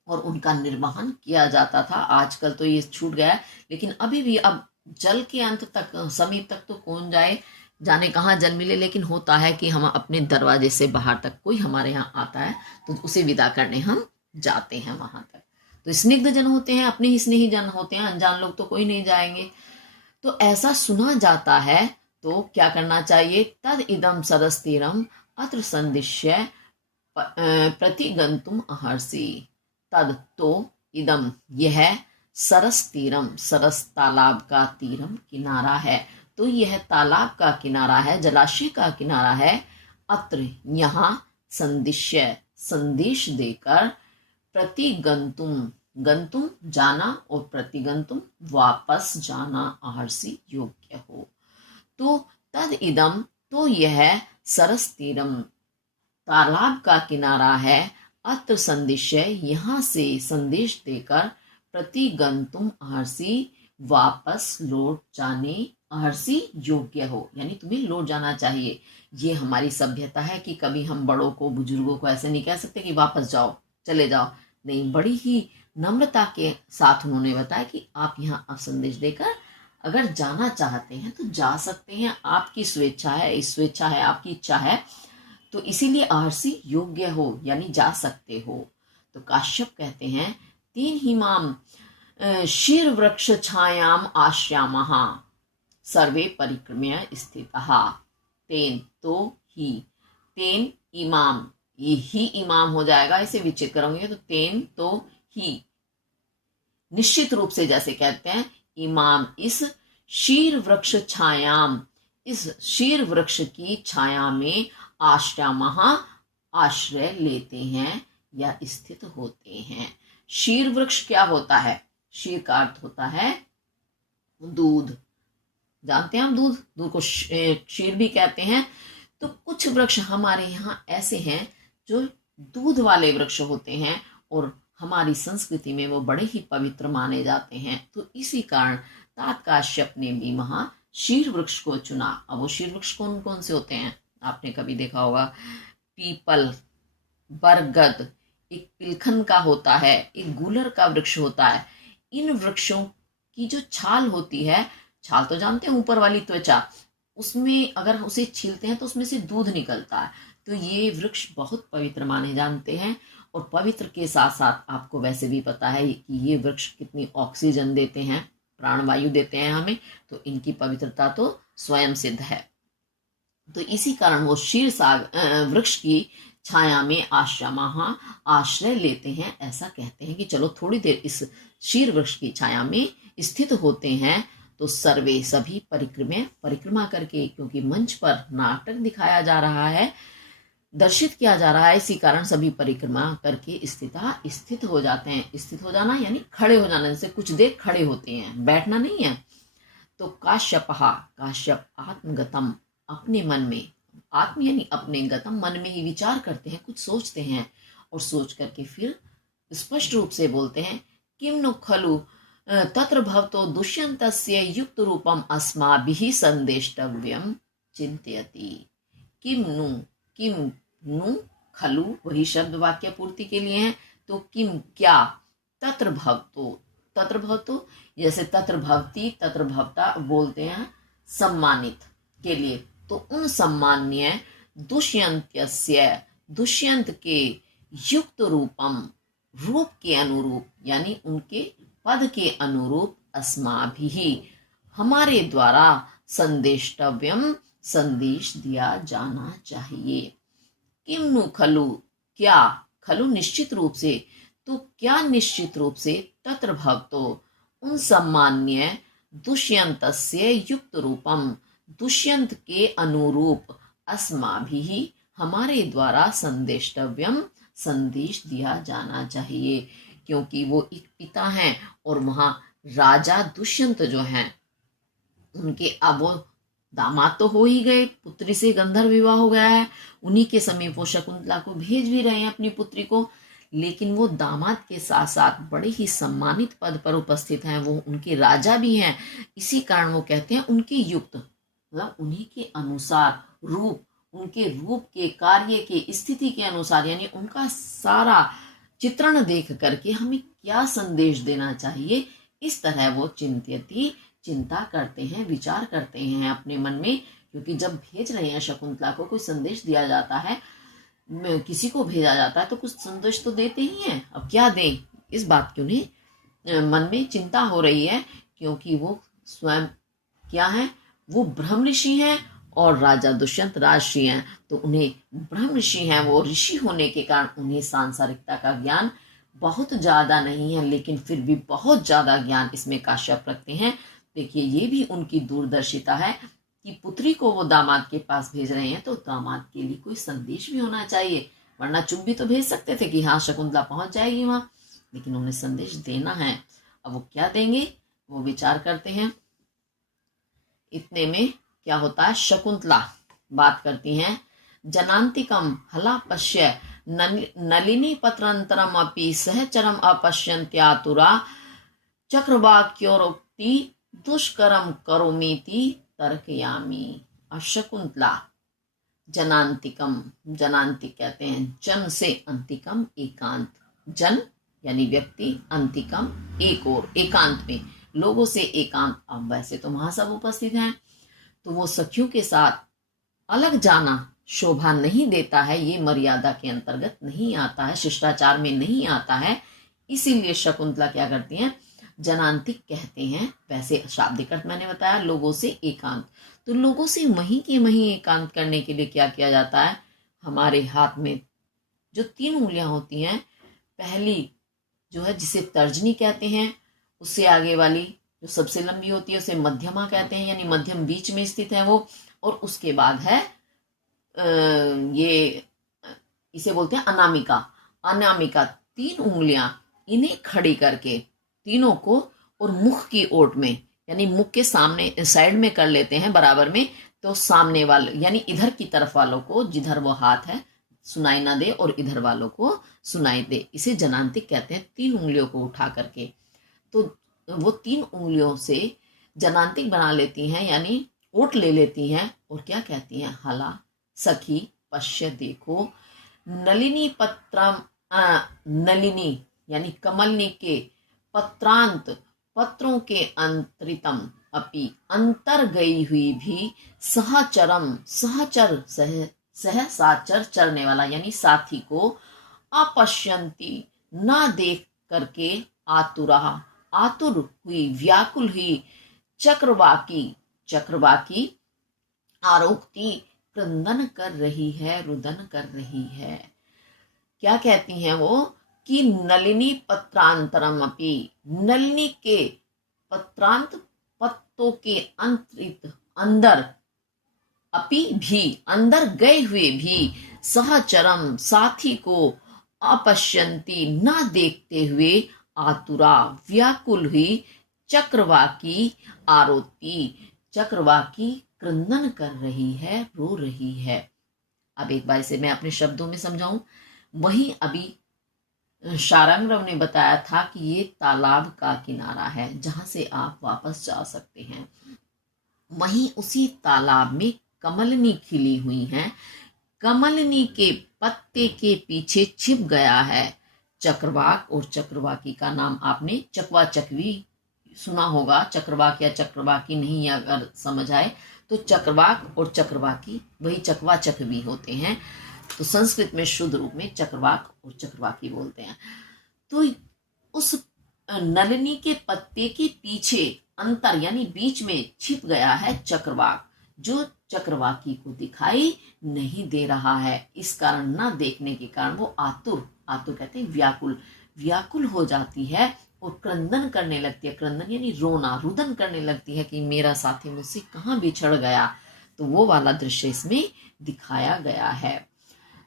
और उनका निर्वहन किया जाता था। आजकल तो ये छूट गया है, लेकिन अभी भी अब जल के अंत तक, समीप तक तो कौन जाए, जाने कहाँ जल मिले, लेकिन होता है कि हम अपने दरवाजे से बाहर तक कोई हमारे यहाँ आता है तो उसे विदा करने हम जाते हैं वहां तक। तो स्निग्ध जन होते हैं, अपने ही स्नेही जन होते हैं, अनजान लोग तो कोई नहीं जाएंगे। तो ऐसा सुना जाता है, तो क्या करना चाहिए, तद इदम सरस्तीरम अत्र संदिश्य प्रतिगंतुम अहर्षि। तद तो इदम यह, सरस तीरम, सरस तालाब का, तीरम किनारा है, तो यह तालाब का किनारा है, जलाशय का किनारा है, अत्र यहाँ, संदिश्य संदेश देकर, प्रतिगंतुम गंतुम जाना और प्रतिगंतुम वापस जाना, अहर्षि योग्य हो। तो तद इदम, तो यह, सरस तीरम तालाब का किनारा है, अत्र संदिश्य यहाँ से संदेश देकर, प्रतिगंतुम अहर्षि वापस लौट जाने, अहर्षि योग्य हो, यानी तुम्हें लौट जाना चाहिए। ये हमारी सभ्यता है कि कभी हम बड़ों को, बुजुर्गों को ऐसे नहीं कह सकते कि वापस जाओ, चले जाओ, नहीं, बड़ी ही नम्रता के साथ उन्होंने बताया कि आप यहाँ अब संदेश देकर अगर जाना चाहते हैं तो जा सकते हैं, आपकी स्वेच्छा है, स्वेच्छा है, आपकी इच्छा है, तो इसीलिए अहर्षि योग्य हो यानी जा सकते हो। तो काश्यप कहते हैं, तीन हिमाम शीर वृक्ष छायाम आश्यामः सर्वे परिक्रम्य स्थितः। तेन तो ही, तेन इमाम, ये ही इमाम हो जाएगा, इसे विच्छेद करोगे तो तेन तो ही, निश्चित रूप से जैसे कहते हैं, इमाम इस शीर वृक्ष छायाम, इस शीर वृक्ष की छाया में, आश्रमः आश्रय लेते हैं या स्थित होते हैं। शीर वृक्ष क्या होता है, शीर का अर्थ होता है दूध, जानते हैं हम, दूध को शीर भी कहते हैं। तो कुछ वृक्ष हमारे यहाँ ऐसे हैं जो दूध वाले वृक्ष होते हैं और हमारी संस्कृति में वो बड़े ही पवित्र माने जाते हैं। तो इसी कारण तात काश्यप ने भी वहां शीर वृक्ष को चुना। अब वो शीर वृक्ष कौन कौन से होते हैं, आपने कभी देखा होगा, पीपल, बरगद, एक पिलखन का होता है, एक गूलर का वृक्ष होता है। इन वृक्षों की जो छाल होती है, छाल तो जानते हैं ऊपर वाली त्वचा, उसमें अगर उसे छीलते हैं तो उसमें से दूध निकलता है। तो ये वृक्ष बहुत पवित्र माने जानते हैं। और पवित्र के साथ साथ आपको वैसे भी पता है कि ये वृक्ष कितनी ऑक्सीजन देते हैं, प्राणवायु देते हैं हमें, तो इनकी पवित्रता तो स्वयं सिद्ध है। तो इसी कारण वो शीर वृक्ष की छाया में आश्रमः आश्रय लेते हैं। ऐसा कहते हैं कि चलो थोड़ी देर इस शीर वृक्ष की छाया में स्थित होते हैं। तो सर्वे सभी परिक्रमा करके, क्योंकि मंच पर नाटक दिखाया जा रहा है, दर्शित किया जा रहा है। इसी कारण सभी परिक्रमा करके स्थित हो जाते हैं। स्थित हो जाना यानी खड़े हो जाना, जैसे कुछ देर खड़े होते हैं, बैठना नहीं है। तो काश्यप आत्मगतम, अपने मन में, आत्म यानी अपने, गतम मन में ही विचार करते हैं, कुछ सोचते हैं और सोच करके फिर स्पष्ट रूप से बोलते हैं, किम नु खलु तत्र भवतो दुष्यन्तस्य युक्त रूपम अस्माभिः संदेष्टव्यम चिंतयति। किम नु खलु, वही शब्द वाक्य पूर्ति के लिए है। तो किम क्या, तत्र भवतो जैसे तत्र भवती तत्र भवता बोलते हैं सम्मानित के लिए, तो उन सम्मान्य दुष्यंत के युक्त रूपम, रूप के अनुरूप यानी उनके पद के अनुरूप, अस्माभिः हमारे द्वारा, संदेष्टव्यम संदेश दिया जाना चाहिए। किम नु खलु, क्या, खलु निश्चित रूप से, तो क्या निश्चित रूप से, तत्र भवतो उन सम्मान्य दुष्यंतस्य युक्त रूपम, दुष्यंत के अनुरूप, अस्माभिः हमारे द्वारा, संदेष्टव्यम संदेश दिया जाना चाहिए। क्योंकि वो एक पिता हैं और वहां राजा दुष्यंत जो हैं उनके अब वो दामाद तो हो ही गए, पुत्री से गंधर्व विवाह हो गया है, उन्हीं के समीप वो शकुंतला को भेज भी रहे हैं अपनी पुत्री को, लेकिन वो दामाद के साथ साथ बड़े ही सम्मानित पद पर उपस्थित हैं, वो उनके राजा भी हैं। इसी कारण वो कहते हैं उनके युक्त, मतलब उन्हीं के अनुसार रूप, उनके रूप के, कार्य के, स्थिति के अनुसार, यानी उनका सारा चित्रण देख करके हमें क्या संदेश देना चाहिए, इस तरह वो चिंता करते हैं, विचार करते हैं अपने मन में। क्योंकि जब भेज रहे हैं शकुंतला को, कोई संदेश दिया जाता है, किसी को भेजा जाता है तो कुछ संदेश तो देते ही हैं। अब क्या दें, इस बात की उन्हें मन में चिंता हो रही है, क्योंकि वो स्वयं क्या है, वो ब्रह्म ऋषि हैं और राजा दुष्यंत राजर्षि हैं। तो उन्हें ब्रह्म ऋषि हैं, वो ऋषि होने के कारण उन्हें सांसारिकता का ज्ञान बहुत ज्यादा नहीं है, लेकिन फिर भी बहुत ज्यादा ज्ञान इसमें काश्यप रखते हैं। देखिए, ये भी उनकी दूरदर्शिता है कि पुत्री को वो दामाद के पास भेज रहे हैं, तो दामाद के लिए कोई संदेश भी होना चाहिए, वरना चुप भी तो भेज सकते थे कि हाँ शकुंतला पहुंच जाएगी वहां, लेकिन उन्हें संदेश देना है। अब वो क्या देंगे, वो विचार करते हैं। इतने में क्या होता है, शकुंतला बात करती हैं, जनांतिकम हला पश्य नलिनी पत्रांतरम अपि सहचरम अपश्यन्त्यातुरा चक्रवाक्योक्ति दुष्करम करोमीति तर्कयामी। और शकुंतला जनांतिकम, जनांतिक कहते हैं जन से, अंतिकम एकांत, जन यानी व्यक्ति, अंतिकम एक और, एकांत में, लोगों से एकांत। अब वैसे तो वहां सब उपस्थित हैं, तो वो सखियों के साथ अलग जाना शोभा नहीं देता है, ये मर्यादा के अंतर्गत नहीं आता है, शिष्टाचार में नहीं आता है। इसीलिए शकुंतला क्या करती हैं, जनांतिक कहते हैं, वैसे शाब्दिक अर्थ मैंने बताया, लोगों से एकांत। तो लोगों से मही के मही एकांत करने के लिए क्या किया जाता है, हमारे हाथ में जो 3 उंगलियां होती हैं, पहली जो है जिसे तर्जनी कहते हैं, उससे आगे वाली जो सबसे लंबी होती है उसे मध्यमा कहते हैं, यानी मध्यम बीच में स्थित है वो, और उसके बाद है ये इसे बोलते हैं अनामिका। अनामिका 3 उंगलियां, इन्हें खड़ी करके तीनों को, और मुख की ओट में, यानी मुख के सामने साइड में कर लेते हैं बराबर में, तो सामने वाले यानी इधर की तरफ वालों को, जिधर वो हाथ है सुनाई ना दे और इधर वालों को सुनाई दे, इसे जनांतिक कहते हैं। 3 उंगलियों को उठा करके, तो वो 3 उंगलियों से जनांतिक बना लेती हैं, यानी ओट ले लेती हैं, और क्या कहती हैं, हला सखी पश्य देखो, नलिनी पत्रम, नलिनी यानी कमलनी के, पत्रांत पत्रों के अंतरितम अपि अंतर गई हुई भी, सहचरम सहचर साचर चरने वाला यानी साथी को, अपश्यंती ना देख करके, आतुरा आतुर हुई, व्याकुल हुई, चक्रवाकी आरोक्ति क्रंदन कर रही है, रुदन कर रही है। क्या कहती हैं वो कि नलिनी पत्रांतरम अपि, नलिनी के पत्रांत पत्तों के अंतरित अंदर, अपि भी अंदर गए हुए भी, सहचरम साथी को अपश्यंती ना देखते हुए आतुरा व्याकुल हुई चक्रवाकी आरोती, चक्रवाकी क्रंदन कर रही है, रो रही है। अब एक बार इसे मैं अपने शब्दों में समझाऊं। वहीं अभी शारंगरव ने बताया था कि ये तालाब का किनारा है जहां से आप वापस जा सकते हैं। वहीं उसी तालाब में कमलनी खिली हुई है। कमलनी के पत्ते के पीछे छिप गया है चक्रवाक, और चक्रवाकी का नाम आपने चकवा चकवी सुना होगा। चक्रवाक या चक्रवाकी नहीं अगर समझ आए तो चक्रवाक और चक्रवाकी वही चकवा चकवी होते हैं। तो संस्कृत में शुद्ध रूप में चक्रवाक और चक्रवाकी बोलते हैं। तो उस नलिनी के पत्ते के पीछे अंतर यानी बीच में छिप गया है चक्रवाक, जो चक्रवाकी को दिखाई नहीं दे रहा है। इस कारण न देखने के कारण वो आतुर, आतुर कहते हैं व्याकुल, व्याकुल हो जाती है और क्रंदन करने लगती है। क्रंदन यानी रोना, रुदन करने लगती है कि मेरा साथी मुझसे कहाँ बिछड़ गया। तो वो वाला दृश्य इसमें दिखाया गया है।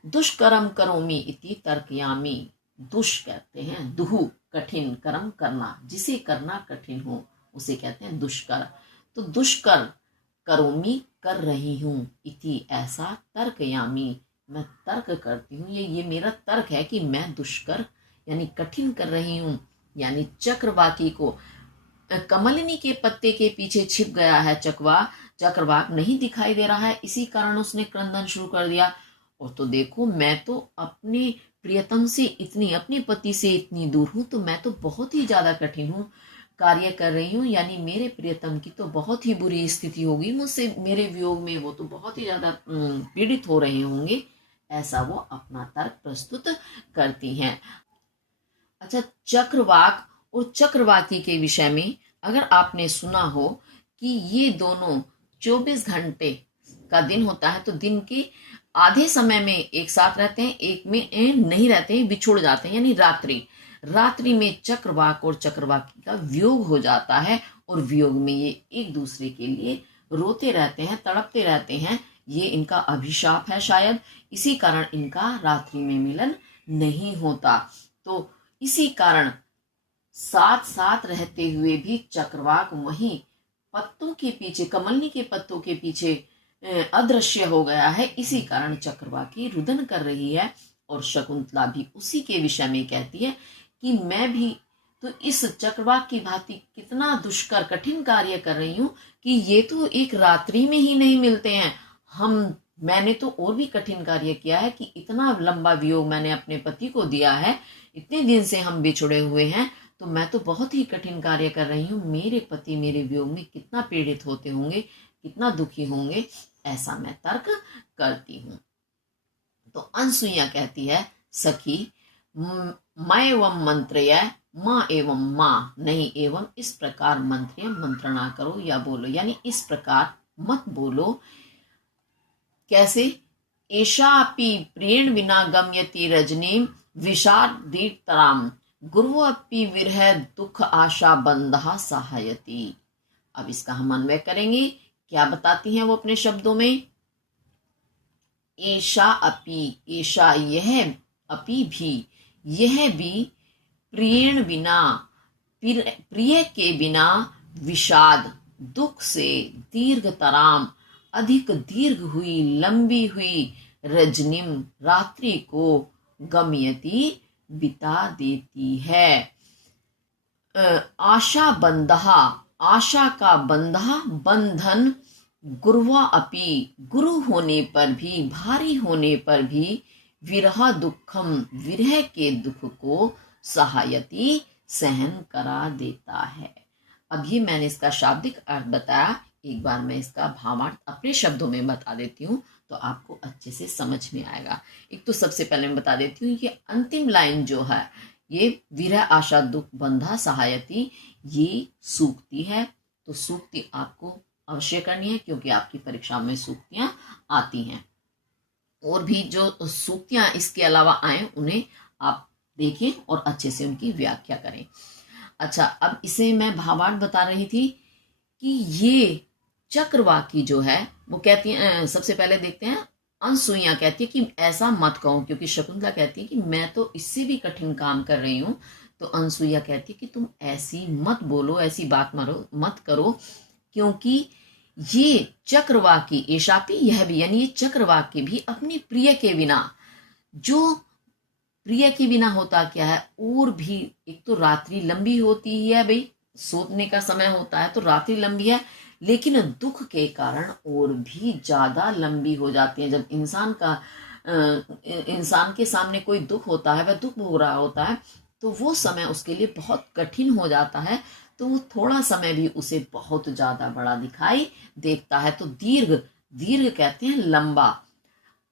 दुष्कर्म करोमि इति तर्कयामि। दुष् कहते हैं दुहु, कठिन, कर्म करना, जिसे करना कठिन हो उसे कहते हैं दुष्कर। तो दुष्कर करोमि कर रही हूँ, इति ऐसा, तर्कयामि मैं तर्क करती हूँ, ये मेरा तर्क है कि मैं दुष्कर यानी कठिन कर रही हूँ। यानी चक्रवाकी को कमलिनी के पत्ते के पीछे छिप गया है चक्रवाक नहीं दिखाई दे रहा है, इसी कारण उसने क्रंदन शुरू कर दिया। और तो देखो मैं तो अपने प्रियतम से इतनी, अपने पति से इतनी दूर हूं, तो मैं तो बहुत ही ज्यादा कठिन हूँ कार्य कर रही हूँ। यानी मेरे प्रियतम की तो बहुत ही बुरी स्थिति होगी, मुझसे मेरे वियोग में वो तो बहुत ही ज्यादा पीड़ित हो रहे होंगे। ऐसा वो अपना तर्क प्रस्तुत करती हैं। अच्छा, चक्रवाक और चक्रवाकी के विषय में अगर आपने सुना हो कि ये दोनों 24 घंटे का दिन होता है, तो दिन के आधे समय में एक साथ रहते हैं, एक में नहीं रहते हैं, बिछुड़ जाते हैं। यानी रात्रि में चक्रवाक और चक्रवाकी का वियोग हो जाता है और वियोग में ये एक दूसरे के लिए रोते रहते हैं, तड़पते रहते हैं। ये इनका अभिशाप है शायद, इसी कारण इनका रात्रि में मिलन नहीं होता। तो इसी कारण साथ साथ रहते हुए भी चक्रवाक वहीं पत्तों के पीछे, कमलनी के पत्तों के पीछे अदृश्य हो गया है। इसी कारण चक्रवाकी रुदन कर रही है। और शकुंतला भी उसी के विषय में कहती है कि मैं भी तो इस चक्रवाक की भांति कितना दुष्कर कठिन कार्य कर रही हूँ कि ये तो एक रात्रि में ही नहीं मिलते हैं। मैंने तो और भी कठिन कार्य किया है कि इतना लंबा वियोग मैंने अपने पति को दिया है, इतने दिन से हम बिछुड़े हुए हैं, तो मैं तो बहुत ही कठिन कार्य कर रही हूँ। मेरे पति मेरे वियोग में कितना पीड़ित होते होंगे, कितना दुखी होंगे, ऐसा मैं तर्क करती हूँ। तो अनसुईया कहती है, सखी मैं एवं मंत्रय माँ एवं माँ, नहीं एवं इस प्रकार मंत्रिय मंत्रणा करो या बोलो, यानी इस प्रकार मत बोलो। कैसे? एषापि प्रेण विना गम्यति रजनीम विषादीतराम गुरु अपि विरह दुख आशा बंधा सहायति। अब इसका हम अन्वय करेंगे। क्या बताती हैं वो अपने शब्दों में? एषा अपि, एषा यह, अपि भी, यह भी, प्रियण बिना, प्रिय के बिना, विषाद दुख से, दीर्घतराम अधिक दीर्घ हुई, लंबी हुई, रजनीम रात्रि को, गमयति बिता देती है। आशा बंधा, आशा का बंधा, बंधन, गुरुवा अपि, गुरु होने पर भी, भारी होने पर भी, विरह दुखम, विरह के दुख को, सहायति सहन करा देता है। अब ये मैंने इसका शाब्दिक अर्थ बताया, एक बार मैं इसका भावार्थ अपने शब्दों में बता देती हूँ तो आपको अच्छे से समझ में आएगा। एक तो सबसे पहले मैं बता देती हूँ, ये अंतिम लाइन जो है, ये विरह आशा दुख बंधा सहायति, ये सूक्ति है। तो सूक्ति आपको अवश्य करनी है क्योंकि आपकी परीक्षा में सूक्तियां आती हैं। और भी जो सूक्तियां इसके अलावा आए उन्हें आप देखें और अच्छे से उनकी व्याख्या करें। अच्छा, अब इसे मैं भावार्थ बता रही थी कि ये चक्रवाकी जो है वो कहती है, सबसे पहले देखते हैं अनसुईया कहती है कि ऐसा मत कहो, क्योंकि शकुंतला कहती है कि मैं तो इससे भी कठिन काम कर रही हूँ। तो अनसुईया कहती है कि तुम ऐसी मत बोलो, ऐसी बात मत करो, क्योंकि ये चक्रवाकी एशापी यह भी, यानी ये चक्रवाकी भी अपनी प्रिय के बिना, जो प्रिय के बिना होता क्या है, और भी एक तो रात्रि लंबी होती ही है भाई, सोने का समय होता है तो रात्रि लंबी है, लेकिन दुख के कारण और भी ज्यादा लंबी हो जाती है। जब इंसान के सामने कोई दुख होता है, वह दुख भोग रहा होता है, तो वो समय उसके लिए बहुत कठिन हो जाता है, तो वो थोड़ा समय भी उसे बहुत ज्यादा बड़ा दिखाई देता है। तो दीर्घ दीर्घ कहते हैं लंबा,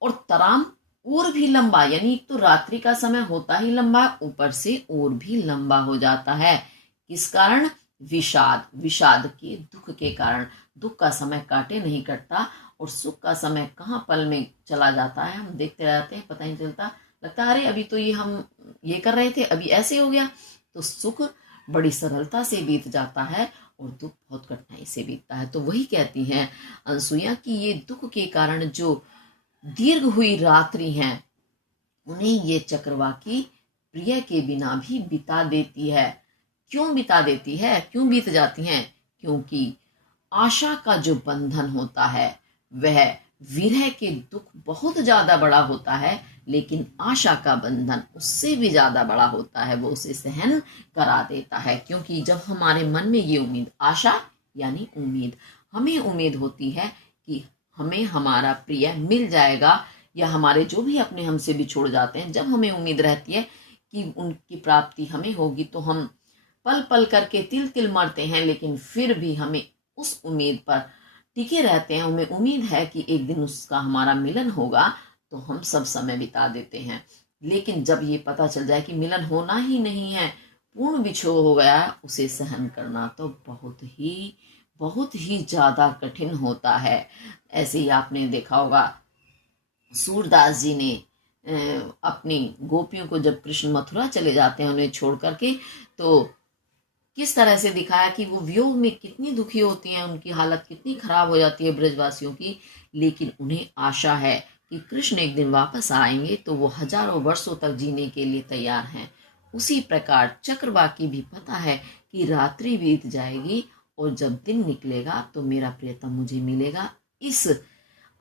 और तराम और भी लंबा, यानी एक तो रात्रि का समय होता ही लंबा, ऊपर से और भी लंबा हो जाता है। किस कारण? विषाद, विषाद के दुख के कारण। दुख का समय काटे नहीं कटता, और सुख का समय कहाँ पल में चला जाता है, हम देखते रहते हैं, पता ही नहीं चलता, लगता है अरे अभी तो ये हम ये कर रहे थे, अभी ऐसे हो गया। तो सुख बड़ी सरलता से बीत जाता है और दुख बहुत कठिनाई से बीतता है। तो वही कहती हैं अनसुईया कि ये दुख के कारण जो दीर्घ हुई रात्रि हैं, उन्हें ये चक्रवाकी प्रिय के बिना भी बिता देती है। क्यों बिता देती है, क्यों बीत जाती हैं? क्योंकि आशा का जो बंधन होता है वह विरह के दुख बहुत ज्यादा बड़ा होता है, लेकिन आशा का बंधन उससे भी ज्यादा बड़ा होता है, वो उसे सहन करा देता है। क्योंकि जब हमारे मन में ये उम्मीद, आशा यानी उम्मीद, हमें उम्मीद होती है कि हमें हमारा प्रिय मिल जाएगा, या हमारे जो भी अपने हमसे बिछोड़ जाते हैं, जब हमें उम्मीद रहती है कि उनकी प्राप्ति हमें होगी, तो हम पल पल करके तिल तिल मरते हैं, लेकिन फिर भी हमें उस उम्मीद पर टिके रहते हैं। हमें उम्मीद है कि एक दिन उसका हमारा मिलन होगा, तो हम सब समय बिता देते हैं। लेकिन जब ये पता चल जाए कि मिलन होना ही नहीं है, पूर्ण बिछोह हो गया, उसे सहन करना तो बहुत ही ज्यादा कठिन होता है। ऐसे ही आपने देखा होगा, सूरदास जी ने अपनी गोपियों को, जब कृष्ण मथुरा चले जाते हैं उन्हें छोड़ करके, तो किस तरह से दिखाया कि वो वियोग में कितनी दुखी होती हैं, उनकी हालत कितनी खराब हो जाती है ब्रजवासियों की, लेकिन उन्हें आशा है कि कृष्ण एक दिन वापस आएंगे, तो वो हजारों वर्षों तक जीने के लिए तैयार हैं। उसी प्रकार चक्रवाकी भी पता है कि रात्रि बीत जाएगी और जब दिन निकलेगा तो मेरा प्रियतम मुझे मिलेगा। इस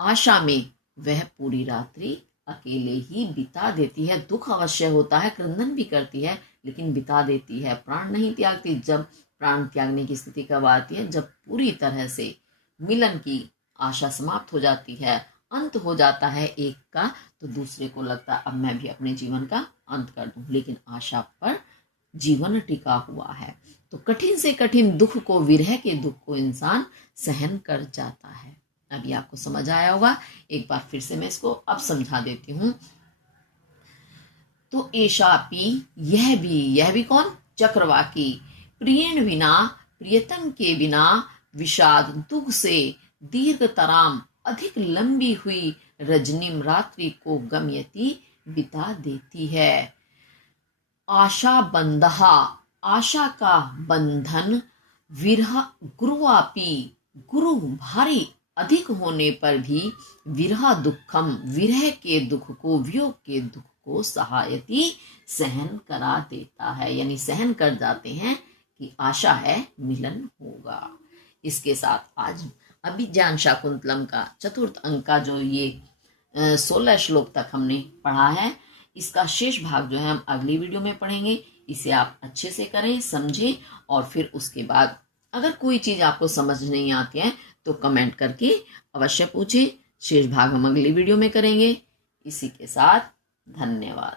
आशा में वह पूरी रात्रि अकेले ही बिता देती है। दुख अवश्य होता है, क्रंदन भी करती है, लेकिन बिता देती है, प्राण नहीं त्यागती। जब प्राण त्यागने की स्थिति कब आती है? जब पूरी तरह से मिलन की आशा समाप्त हो जाती है, अंत हो जाता है एक का, तो दूसरे को लगता है अब मैं भी अपने जीवन का अंत कर दूं, लेकिन आशा पर जीवन टिका हुआ है। तो कठिन से कठिन दुख को, विरह के दुख को इंसान सहन कर जाता है। अभी आपको समझ आया होगा, एक बार फिर से मैं इसको अब समझा देती हूं। तो एशापी यह भी कौन? चक्रवाकी। प्रियण बिना, प्रियतम के बिना, विषाद दुख से दीर्घतराम अधिक लंबी हुई रजनीम रात्रि को गमयती बिता देती है। आशा बंधहा, आशा का बंधन, विरह गुरुवापी, गुरु भारी अधिक होने पर भी, विरह दुखम, विरह के दुख को, वियोग के दुख को सहायती सहन करा देता है, यानी सहन कर जाते हैं कि आशा है मिलन होगा। इसके साथ आज अभिज्ञान शाकुंतलम का चतुर्थ अंक का जो ये 16 श्लोक तक हमने पढ़ा है, इसका शेष भाग जो है हम अगली वीडियो में पढ़ेंगे। इसे आप अच्छे से करें, समझें, और फिर उसके बाद अगर कोई चीज आपको समझ नहीं आती है तो कमेंट करके अवश्य पूछें। शेष भाग हम अगली वीडियो में करेंगे। इसी के साथ धन्यवाद।